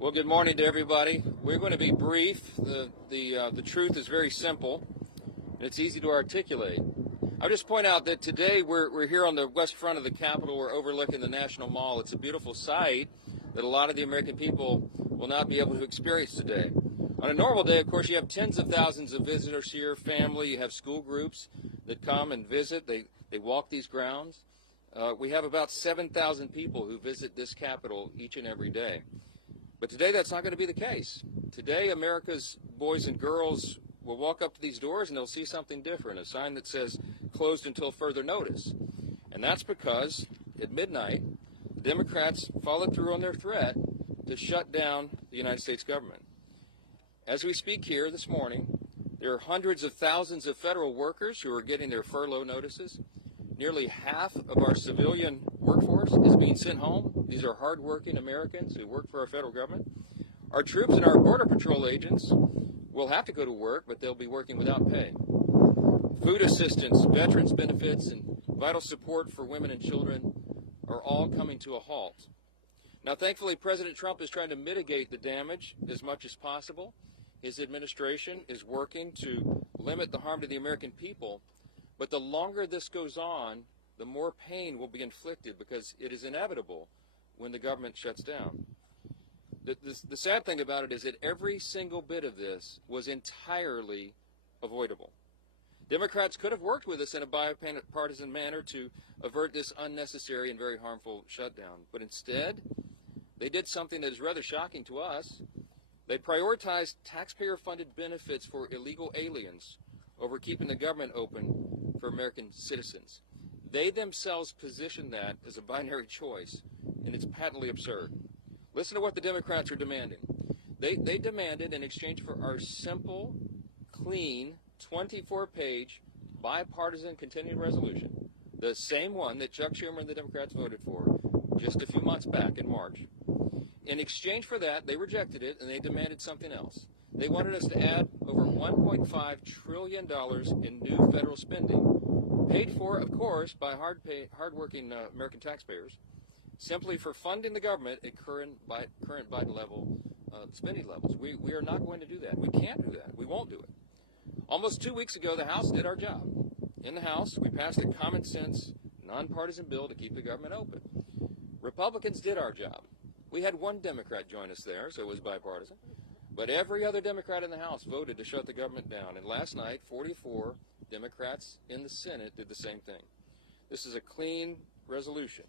Well, good morning to everybody. We're going to be brief. The truth is very simple, and it's easy to articulate. I'll just point out that today we're here on the west front of the Capitol. We're overlooking the National Mall. It's a beautiful sight that a lot of the American people will not be able to experience today. On a normal day, of course, you have tens of thousands of visitors here, family. You have school groups that come and visit. They walk these grounds. We have about 7,000 people who visit this Capitol each and every day. But today that's not going to be the case. Today America's boys and girls will walk up to these doors and they'll see something different, a sign that says closed until further notice. And that's because at midnight, the Democrats followed through on their threat to shut down the United States government. As we speak here this morning, there are hundreds of thousands of federal workers who are getting their furlough notices. Nearly half of our civilian workforce is being sent home. These are hardworking Americans who work for our federal government. Our troops and our Border Patrol agents will have to go to work, but they'll be working without pay. Food assistance, veterans benefits, and vital support for women and children are all coming to a halt. Now, thankfully, President Trump is trying to mitigate the damage as much as possible. His administration is working to limit the harm to the American people. But the longer this goes on, the more pain will be inflicted because it is inevitable when the government shuts down. The sad thing about it is that every single bit of this was entirely avoidable. Democrats could have worked with us in a bipartisan manner to avert this unnecessary and very harmful shutdown. But instead, they did something that is rather shocking to us. They prioritized taxpayer-funded benefits for illegal aliens over keeping the government open for American citizens. They themselves position that as a binary choice, and it's patently absurd. Listen to what the Democrats are demanding. They demanded, in exchange for our simple, clean, 24-page, bipartisan continuing resolution, the same one that Chuck Schumer and the Democrats voted for just a few months back in March. In exchange for that, they rejected it, and they demanded something else. They wanted us to add over $1.5 trillion in new federal spending, paid for, of course, by hardworking American taxpayers, simply for funding the government at current Biden level spending levels. We are not going to do that. We can't do that. We won't do it. Almost 2 weeks ago, the House did our job. In the House, we passed a common sense, nonpartisan bill to keep the government open. Republicans did our job. We had one Democrat join us there, so it was bipartisan. But every other Democrat in the House voted to shut the government down. And last night, 44 Democrats in the Senate did the same thing. This is a clean resolution.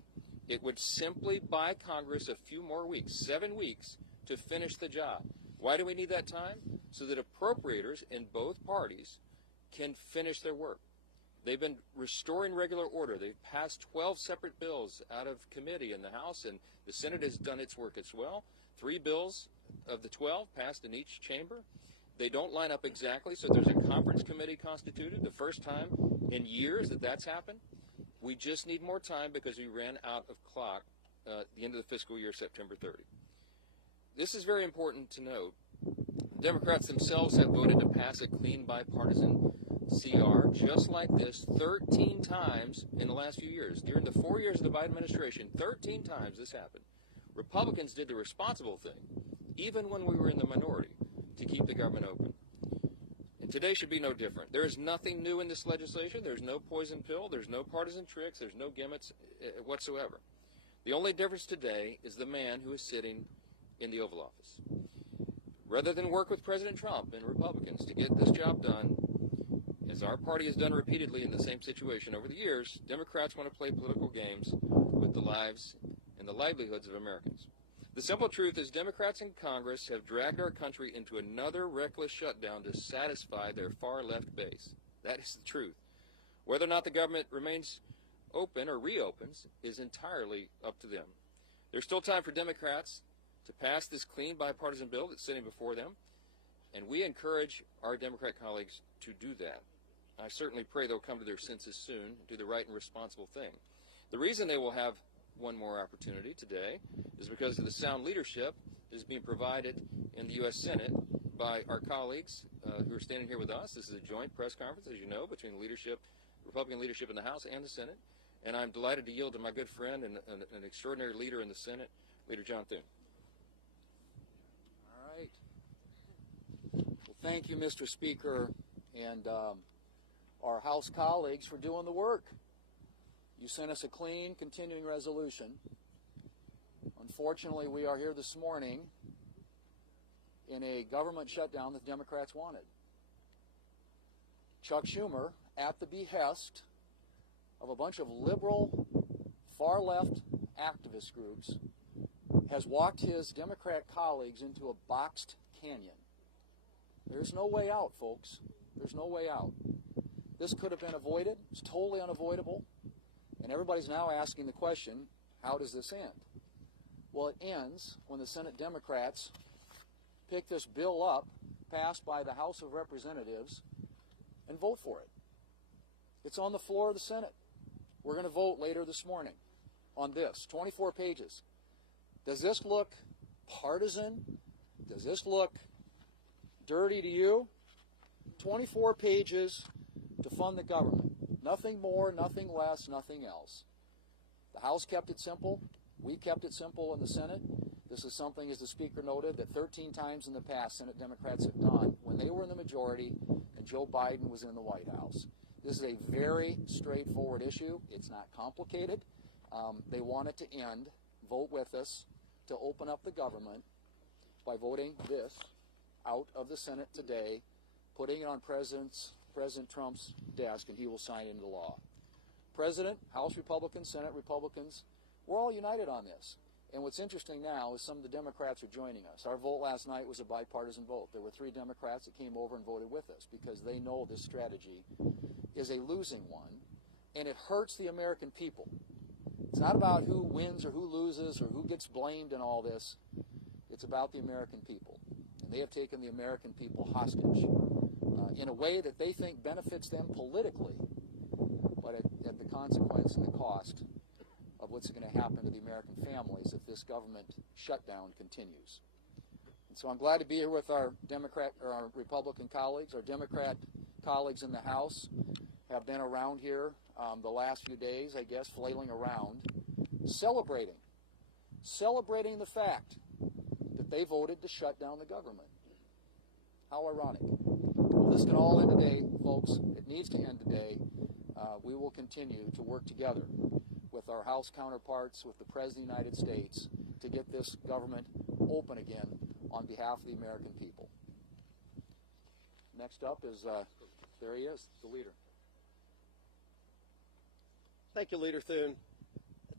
It would simply buy Congress a few more weeks, 7 weeks, to finish the job. Why do we need that time? So that appropriators in both parties can finish their work. They've been restoring regular order. They've passed 12 separate bills out of committee in the House, and the Senate has done its work as well. 3 bills of the 12 passed in each chamber. They don't line up exactly, so there's a conference committee constituted, the first time in years that that's happened. We just need more time because we ran out of clock at the end of the fiscal year, September 30. This is very important to note. Democrats themselves have voted to pass a clean bipartisan CR just like this 13 times in the last few years. During the 4 years of the Biden administration, 13 times this happened. Republicans did the responsible thing, even when we were in the minority, to keep the government open. And today should be no different. There is nothing new in this legislation. There's no poison pill. There's no partisan tricks. There's no gimmicks whatsoever. The only difference today is the man who is sitting in the Oval Office. Rather than work with President Trump and Republicans to get this job done, as our party has done repeatedly in the same situation over the years, Democrats want to play political games with the lives and the livelihoods of Americans. The simple truth is Democrats in Congress have dragged our country into another reckless shutdown to satisfy their far-left base. That is the truth. Whether or not the government remains open or reopens is entirely up to them. There's still time for Democrats to pass this clean bipartisan bill that's sitting before them, and we encourage our Democrat colleagues to do that. I certainly pray they'll come to their senses soon and do the right and responsible thing. The reason they will have one more opportunity today is because of the sound leadership that is being provided in the U.S. Senate by our colleagues who are standing here with us. This is a joint press conference, as you know, between the leadership, Republican leadership in the House and the Senate. And I'm delighted to yield to my good friend and an extraordinary leader in the Senate, Leader John Thune. Thank you, Mr. Speaker, and our House colleagues for doing the work. You sent us a clean, continuing resolution. Unfortunately, we are here this morning in a government shutdown that Democrats wanted. Chuck Schumer, at the behest of a bunch of liberal, far-left activist groups, has walked his Democrat colleagues into a boxed canyon. There's no way out, folks. There's no way out. This could have been avoided. It's totally unavoidable. And everybody's now asking the question, how does this end? Well, it ends when the Senate Democrats pick this bill up, passed by the House of Representatives, and vote for it. It's on the floor of the Senate. We're going to vote later this morning on this, 24 pages. Does this look partisan? Does this look dirty to you? 24 pages to fund the government. Nothing more, nothing less, nothing else. The House kept it simple. We kept it simple in the Senate. This is something, as the Speaker noted, that 13 times in the past Senate Democrats have done when they were in the majority and Joe Biden was in the White House. This is a very straightforward issue. It's not complicated. They want it to end. Vote with us to open up the government by voting this out of the Senate today, putting it on President Trump's desk, and he will sign it into law. President, House Republicans, Senate Republicans, we're all united on this. And what's interesting now is some of the Democrats are joining us. Our vote last night was a bipartisan vote. There were 3 Democrats that came over and voted with us because they know this strategy is a losing one, and it hurts the American people. It's not about who wins or who loses or who gets blamed in all this. It's about the American people. And they have taken the American people hostage in a way that they think benefits them politically, but at the consequence and the cost of what's going to happen to the American families if this government shutdown continues. And so I'm glad to be here with our Republican colleagues. Our Democrat colleagues in the House have been around here the last few days, I guess, flailing around, celebrating the fact that they voted to shut down the government. How ironic. Well, this can all end today, folks. It needs to end today. We will continue to work together with our House counterparts, with the President of the United States, to get this government open again on behalf of the American people. Next up is, there he is, the leader. Thank you, Leader Thune.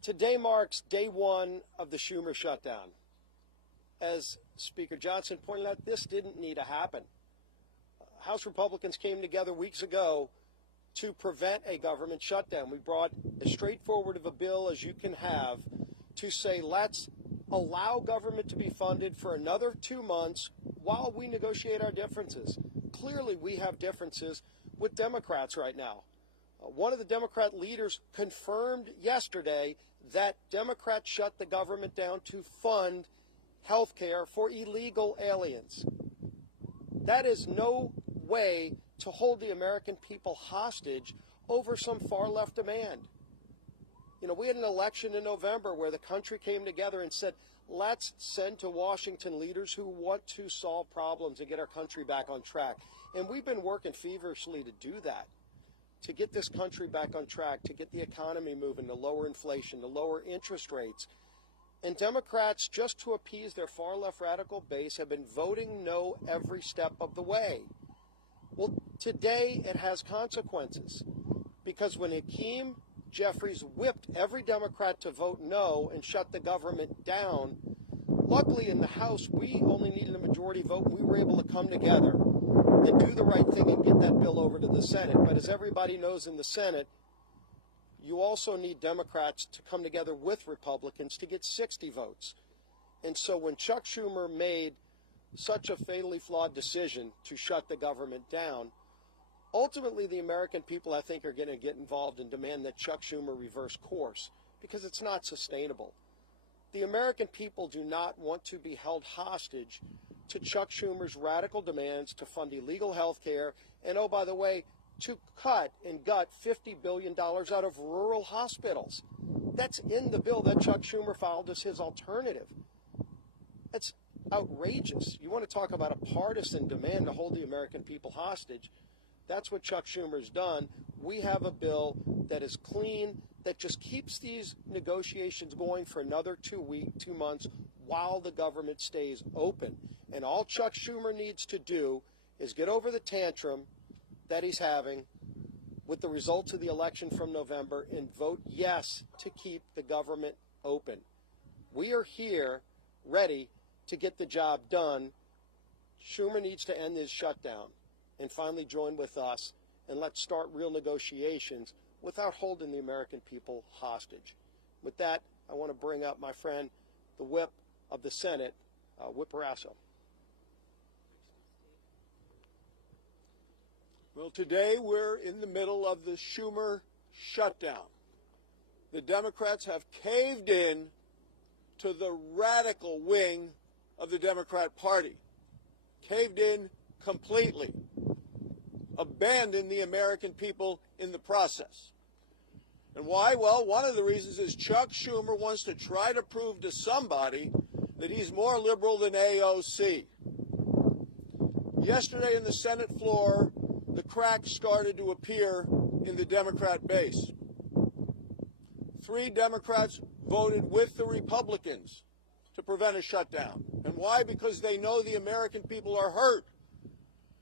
Today marks day 1 of the Schumer shutdown. As Speaker Johnson pointed out, this didn't need to happen. House Republicans came together weeks ago to prevent a government shutdown. We brought as straightforward of a bill as you can have to say, let's allow government to be funded for another 2 months while we negotiate our differences. Clearly, we have differences with Democrats right now. One of the Democrat leaders confirmed yesterday that Democrats shut the government down to fund health care for illegal aliens. That is no way to hold the American people hostage over some far-left demand. You know, we had an election in November where the country came together and said, let's send to Washington leaders who want to solve problems and get our country back on track. And we've been working feverishly to do that, to get this country back on track, to get the economy moving, to lower inflation, to lower interest rates. And Democrats, just to appease their far-left radical base, have been voting no every step of the way. Well, today it has consequences, because when Hakeem Jeffries whipped every Democrat to vote no and shut the government down, luckily in the House we only needed a majority vote, and we were able to come together and do the right thing and get that bill over to the Senate. But as everybody knows in the Senate, you also need Democrats to come together with Republicans to get 60 votes. And so when Chuck Schumer made such a fatally flawed decision to shut the government down, ultimately the American people, I think, are going to get involved and demand that Chuck Schumer reverse course, because it's not sustainable. The American people do not want to be held hostage to Chuck Schumer's radical demands to fund illegal health care and, oh, by the way, to cut and gut $50 billion out of rural hospitals. That's in the bill that Chuck Schumer filed as his alternative. It's outrageous. You want to talk about a partisan demand to hold the American people hostage? That's what Chuck Schumer's done. We have a bill that is clean, that just keeps these negotiations going for another 2 months while the government stays open. And all Chuck Schumer needs to do is get over the tantrum that he's having with the results of the election from November and vote yes to keep the government open. We are here ready to get the job done. Schumer needs to end his shutdown and finally join with us, and let's start real negotiations without holding the American people hostage. With that, I want to bring up my friend, the whip of the Senate, Whip Barrasso. Well, today we're in the middle of the Schumer shutdown. The Democrats have caved in to the radical wing of the Democrat Party, caved in completely, abandoned the American people in the process. And why? Well, one of the reasons is Chuck Schumer wants to try to prove to somebody that he's more liberal than AOC. Yesterday in the Senate floor, the cracks started to appear in the Democrat base. 3 Democrats voted with the Republicans to prevent a shutdown. And why? Because they know the American people are hurt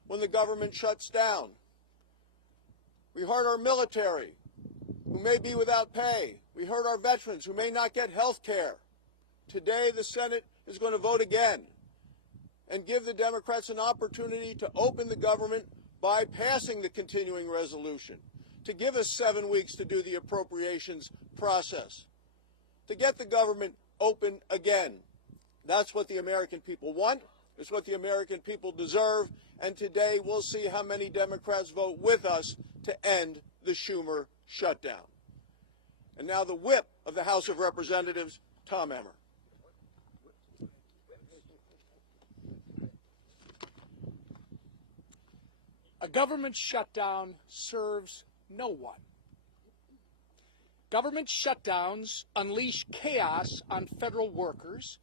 when the government shuts down. We hurt our military, who may be without pay. We hurt our veterans, who may not get health care. Today, the Senate is going to vote again and give the Democrats an opportunity to open the government by passing the continuing resolution, to give us 7 weeks to do the appropriations process, to get the government open again. That's what the American people want. It's what the American people deserve. And today we'll see how many Democrats vote with us to end the Schumer shutdown. And now the whip of the House of Representatives, Tom Emmer. A government shutdown serves no one. Government shutdowns unleash chaos on federal workers,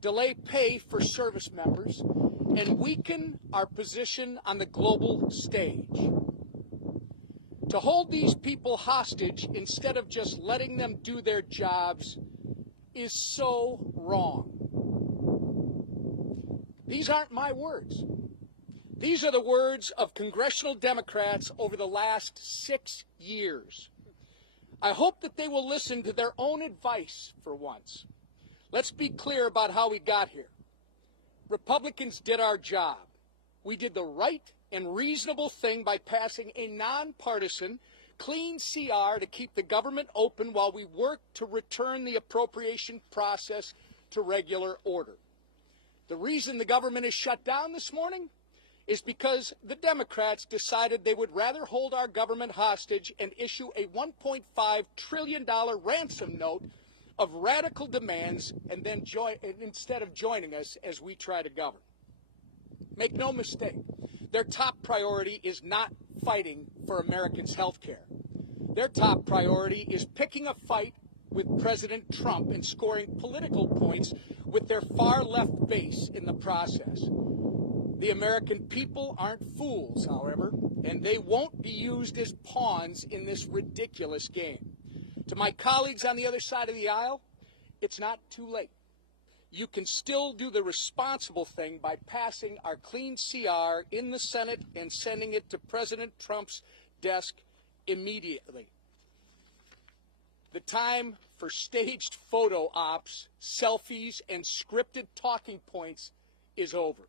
delay pay for service members, and weaken our position on the global stage. To hold these people hostage instead of just letting them do their jobs is so wrong. These aren't my words. These are the words of congressional Democrats over the last 6 years. I hope that they will listen to their own advice for once. Let's be clear about how we got here. Republicans did our job. We did the right and reasonable thing by passing a nonpartisan, clean CR to keep the government open while we worked to return the appropriation process to regular order. The reason the government is shut down this morning is because the Democrats decided they would rather hold our government hostage and issue a $1.5 trillion ransom note of radical demands and then instead of joining us as we try to govern. Make no mistake, their top priority is not fighting for Americans' health care. Their top priority is picking a fight with President Trump and scoring political points with their far-left base in the process. The American people aren't fools, however, and they won't be used as pawns in this ridiculous game. To my colleagues on the other side of the aisle, it's not too late. You can still do the responsible thing by passing our clean CR in the Senate and sending it to President Trump's desk immediately. The time for staged photo ops, selfies, and scripted talking points is over.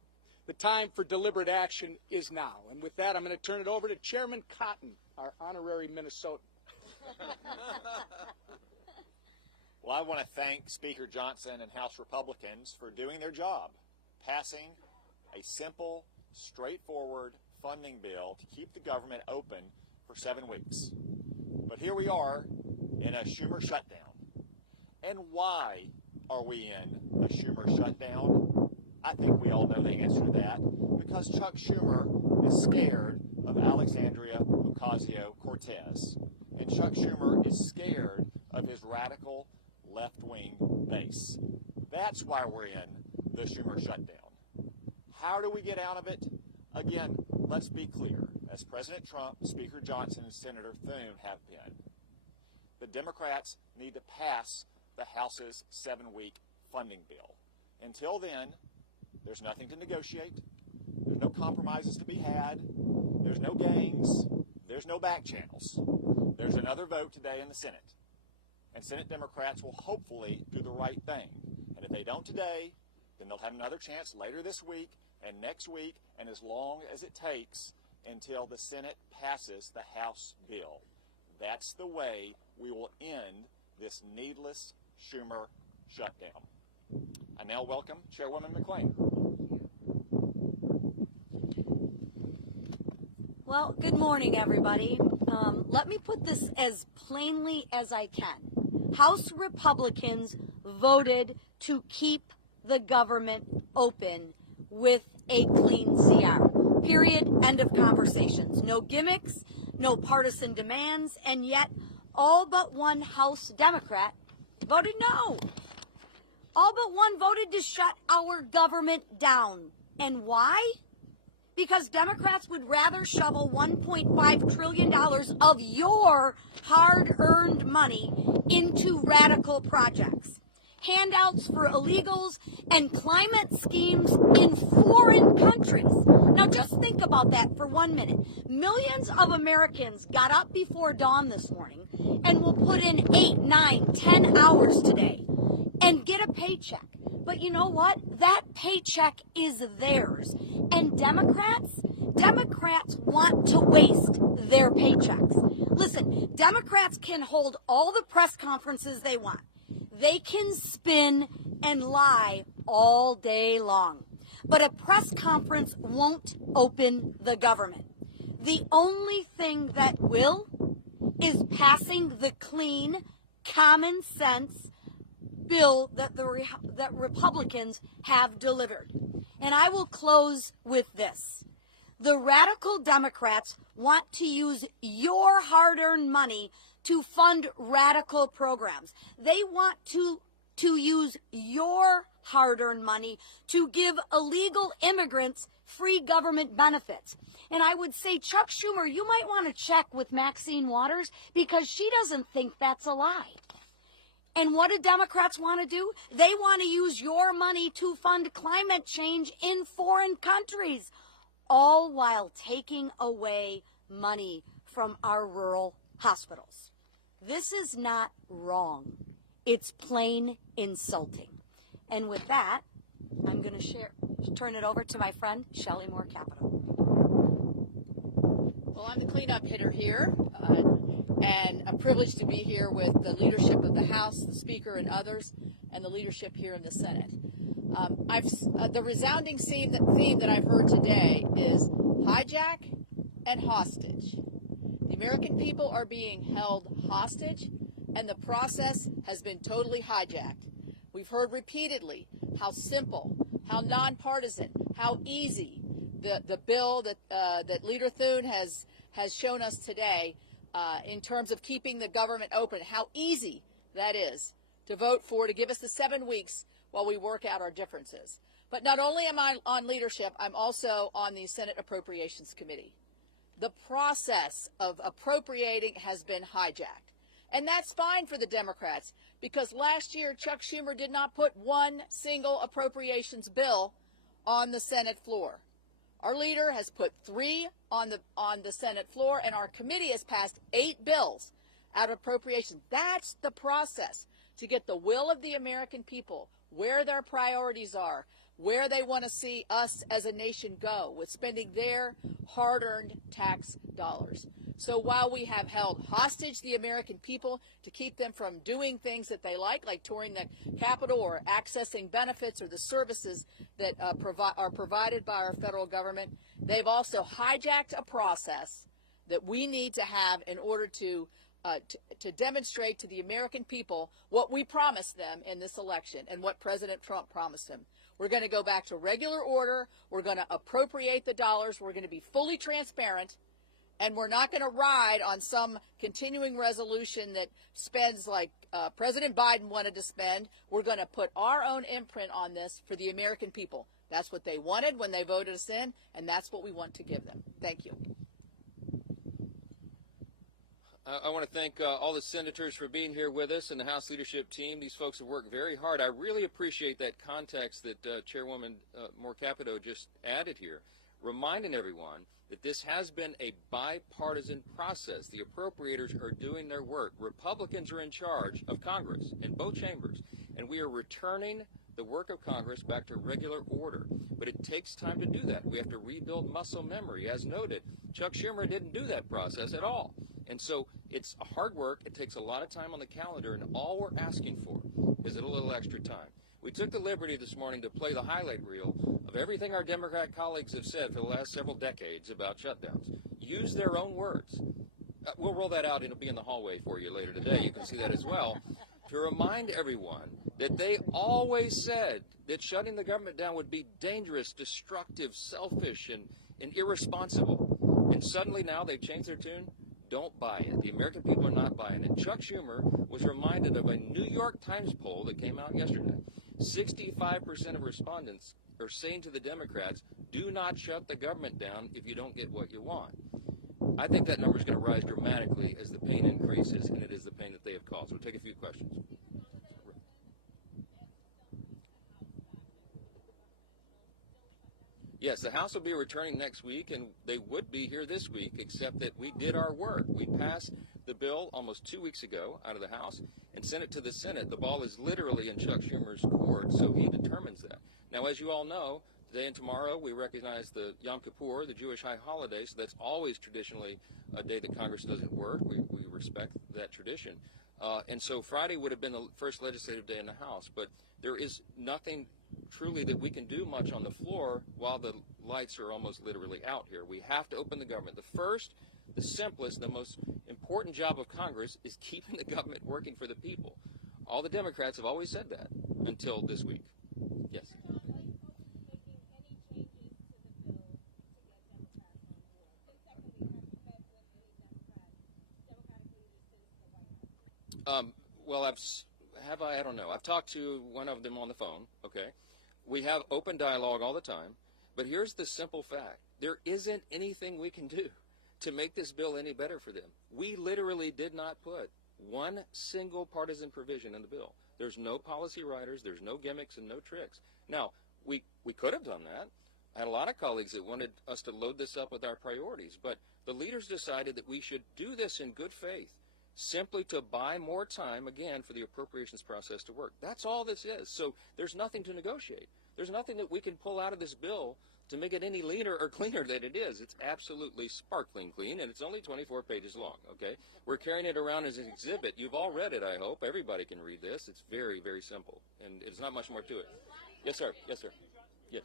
The time for deliberate action is now. And with that, I'm going to turn it over to Chairman Cotton, our honorary Minnesotan. Well, I want to thank Speaker Johnson and House Republicans for doing their job, passing a simple, straightforward funding bill to keep the government open for 7 weeks. But here we are in a Schumer shutdown. And why are we in a Schumer shutdown? I think we all know the answer to that. Because Chuck Schumer is scared of Alexandria Ocasio-Cortez. And Chuck Schumer is scared of his radical left-wing base. That's why we're in the Schumer shutdown. How do we get out of it? Again, let's be clear. As President Trump, Speaker Johnson, and Senator Thune have been, the Democrats need to pass the House's 7-week funding bill. Until then, there's nothing to negotiate. There's no compromises to be had. There's no games. There's no back channels. There's another vote today in the Senate. And Senate Democrats will hopefully do the right thing. And if they don't today, then they'll have another chance later this week and next week and as long as it takes until the Senate passes the House bill. That's the way we will end this needless Schumer shutdown. I now welcome Chairwoman McClain. Well, good morning, everybody. Let me put this as plainly as I can. House Republicans voted to keep the government open with a clean CR. Period. End of conversations. No gimmicks, no partisan demands, and yet all but one House Democrat voted no. All but one voted to shut our government down. And why? Because Democrats would rather shovel $1.5 trillion of your hard-earned money into radical projects. Handouts for illegals and climate schemes in foreign countries. Now just think about that for 1 minute. Millions of Americans got up before dawn this morning and will put in 8, 9, 10 hours today and get a paycheck. But you know what? That paycheck is theirs. And Democrats want to waste their paychecks. Listen, Democrats can hold all the press conferences they want. They can spin and lie all day long. But a press conference won't open the government. The only thing that will is passing the clean, common sense bill that that Republicans have delivered. And I will close with this. The radical Democrats want to use your hard-earned money to fund radical programs. They want to use your hard-earned money to give illegal immigrants free government benefits. And I would say, Chuck Schumer, you might want to check with Maxine Waters because she doesn't think that's a lie. And what do Democrats want to do? They want to use your money to fund climate change in foreign countries, all while taking away money from our rural hospitals. This is not wrong. It's plain insulting. And with that, I'm going to turn it over to my friend, Shelley Moore Capito. Well, I'm the cleanup hitter here, and a privilege to be here with the leadership of the House, the Speaker, and others, and the leadership here in the Senate. The resounding theme that I've heard today is hijack and hostage. The American people are being held hostage, and the process has been totally hijacked. We've heard repeatedly how simple, how nonpartisan, how easy the bill that Leader Thune has shown us today in terms of keeping the government open, how easy that is to vote for, to give us the 7 weeks while we work out our differences. But not only am I on leadership, I'm also on the Senate Appropriations Committee. The process of appropriating has been hijacked. And that's fine for the Democrats, because last year Chuck Schumer did not put one single appropriations bill on the Senate floor. Our leader has put 3 on the Senate floor, and our committee has passed 8 bills out of appropriations. That's the process to get the will of the American people, where their priorities are, where they want to see us as a nation go with spending their hard-earned tax dollars. So while we have held hostage the American people to keep them from doing things that they like touring the Capitol or accessing benefits or the services that are provided by our federal government, they've also hijacked a process that we need to have in order to demonstrate to the American people what we promised them in this election and what President Trump promised them. We're going to go back to regular order. We're going to appropriate the dollars. We're going to be fully transparent. And we're not going to ride on some continuing resolution that spends like President Biden wanted to spend. We're going to put our own imprint on this for the American people. That's what they wanted when they voted us in, and that's what we want to give them. Thank you. I want to thank all the senators for being here with us and the House leadership team. These folks have worked very hard. I really appreciate that context that Chairwoman Moore Capito just added here, reminding everyone that this has been a bipartisan process. The appropriators are doing their work. Republicans are in charge of Congress in both chambers, and we are returning the work of Congress back to regular order. But it takes time to do that. We have to rebuild muscle memory. As noted, Chuck Schumer didn't do that process at all. And so it's hard work. It takes a lot of time on the calendar, and all we're asking for is a little extra time. We took the liberty this morning to play the highlight reel of everything our Democrat colleagues have said for the last several decades about shutdowns. Use their own words. We'll roll that out. It'll be in the hallway for you later today. You can see that as well. To remind everyone that they always said that shutting the government down would be dangerous, destructive, selfish, and irresponsible. And suddenly now they've changed their tune. Don't buy it. The American people are not buying it. Chuck Schumer was reminded of a New York Times poll that came out yesterday. 65% of respondents are saying to the Democrats, do not shut the government down if you don't get what you want. I think that number is going to rise dramatically as the pain increases, and it is the pain that they have caused. We'll take a few questions. Yes, the House will be returning next week, and they would be here this week, except that we did our work. We passed the bill almost 2 weeks ago out of the House and sent it to the Senate. The ball is literally in Chuck Schumer's court, so he determines that. Now, as you all know, today and tomorrow we recognize the Yom Kippur, the Jewish high holiday, so that's always traditionally a day that Congress doesn't work. We respect that tradition. And so Friday would have been the first legislative day in the House, but there is nothing truly that we can do much on the floor while the lights are almost literally out here. We have to open the government. The first, the simplest, the most important job of Congress is keeping the government working for the people. All the Democrats have always said that until this week. Yes. Well, I don't know. I've talked to one of them on the phone, okay? We have open dialogue all the time, but here's the simple fact. There isn't anything we can do to make this bill any better for them. We literally did not put one single partisan provision in the bill. There's no policy writers, there's no gimmicks and no tricks. Now, we could have done that. I had a lot of colleagues that wanted us to load this up with our priorities, but the leaders decided that we should do this in good faith, simply to buy more time, again, for the appropriations process to work. That's all this is. So there's nothing to negotiate. There's nothing that we can pull out of this bill to make it any leaner or cleaner than it is. It's absolutely sparkling clean, and it's only 24 pages long, okay? We're carrying it around as an exhibit. You've all read it, I hope. Everybody can read this. It's very, very simple, and it's not much more to it. Yes, sir. Yes, sir. Yes.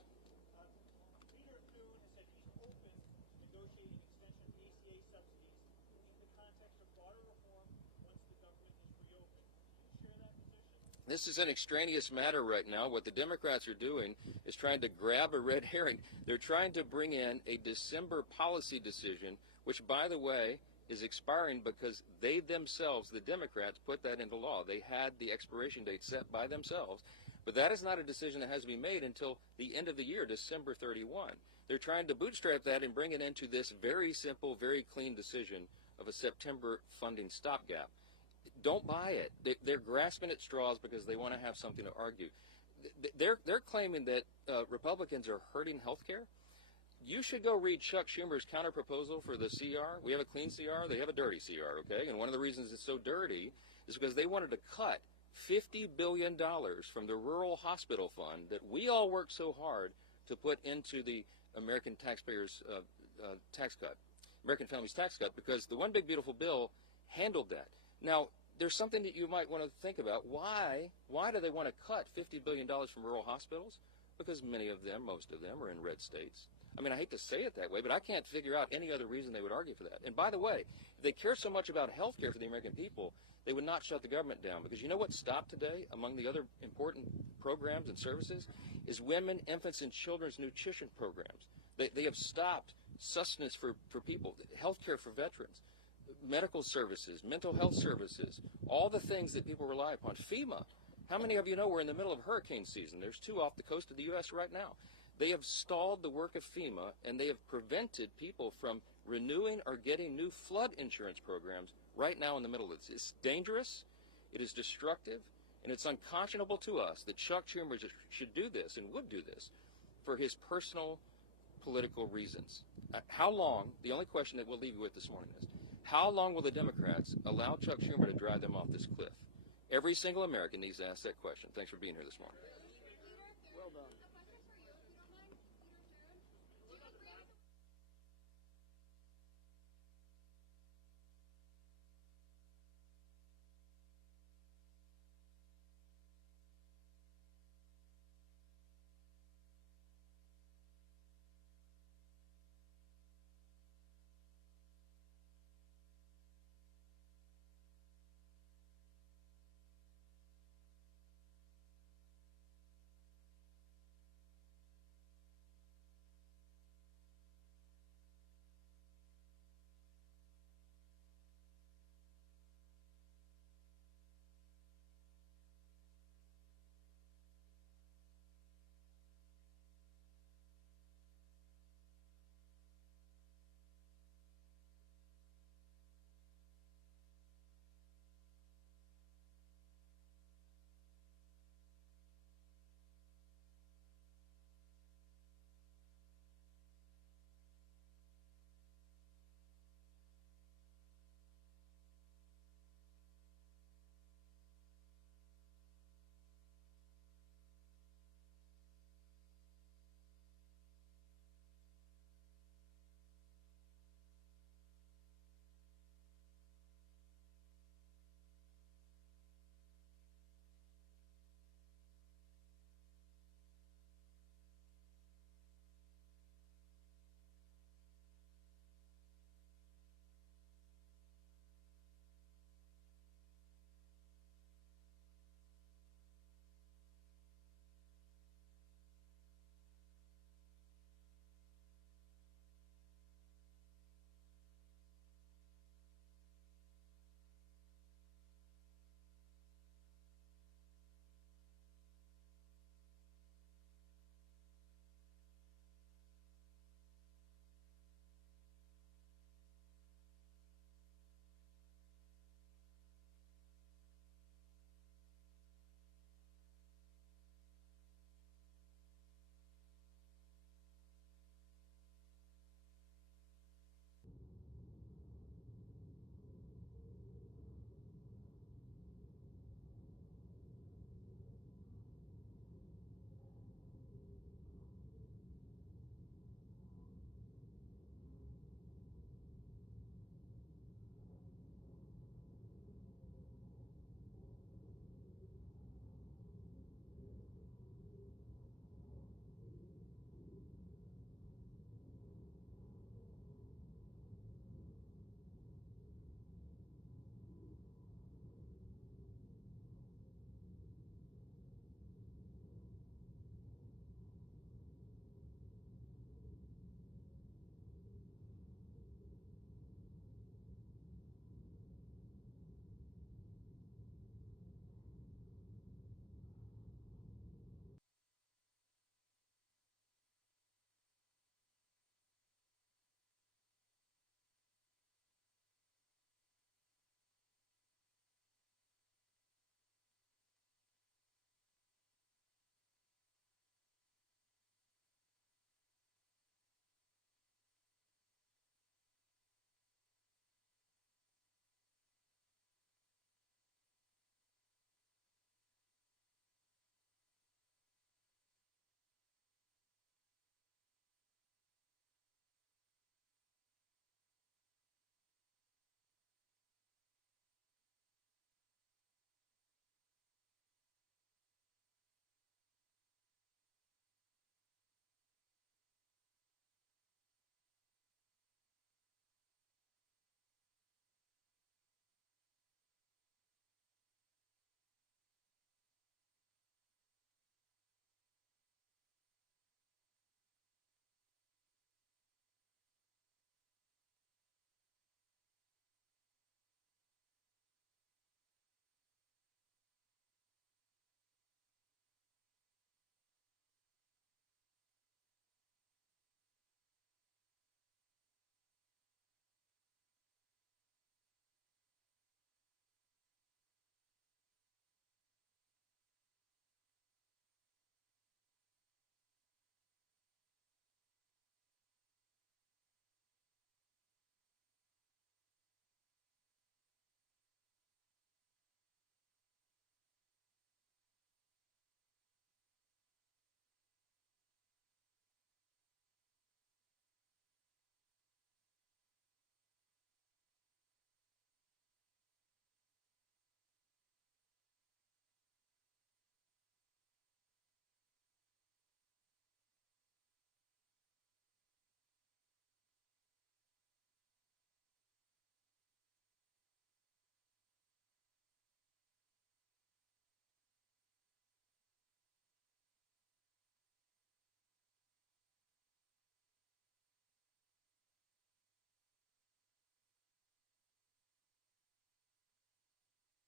This is an extraneous matter right now. What the Democrats are doing is trying to grab a red herring. They're trying to bring in a December policy decision, which, by the way, is expiring because they themselves, the Democrats, put that into law. They had the expiration date set by themselves. But that is not a decision that has to be made until the end of the year, December 31. They're trying to bootstrap that and bring it into this very simple, very clean decision of a September funding stopgap. Don't buy it. They're grasping at straws because they want to have something to argue. They're claiming that Republicans are hurting health care. You should go read Chuck Schumer's counterproposal for the CR. We have a clean CR. They have a dirty CR, okay? And one of the reasons it's so dirty is because they wanted to cut $50 billion from the Rural Hospital Fund that we all worked so hard to put into the American taxpayers' tax cut, American families' tax cut, because the One Big Beautiful Bill handled that. Now, there's something that you might want to think about. Why do they want to cut $50 billion from rural hospitals? Because many of them, most of them, are in red states. I mean, I hate to say it that way, but I can't figure out any other reason they would argue for that. And by the way, if they care so much about health care for the American people, they would not shut the government down. Because you know what stopped today among the other important programs and services is women, infants, and children's nutrition programs. They have stopped sustenance for people, health care for veterans, medical services, mental health services, all the things that people rely upon. FEMA. How many of you know we're in the middle of hurricane season? There's 2 off the coast of the U.S. right now. They have stalled the work of FEMA, and they have prevented people from renewing or getting new flood insurance programs right now in the middle of this. It's dangerous, it is destructive, and it's unconscionable to us that Chuck Schumer should do this and would do this for his personal political reasons. How long, the only question that we'll leave you with this morning is, how long will the Democrats allow Chuck Schumer to drive them off this cliff? Every single American needs to ask that question. Thanks for being here this morning. Well done.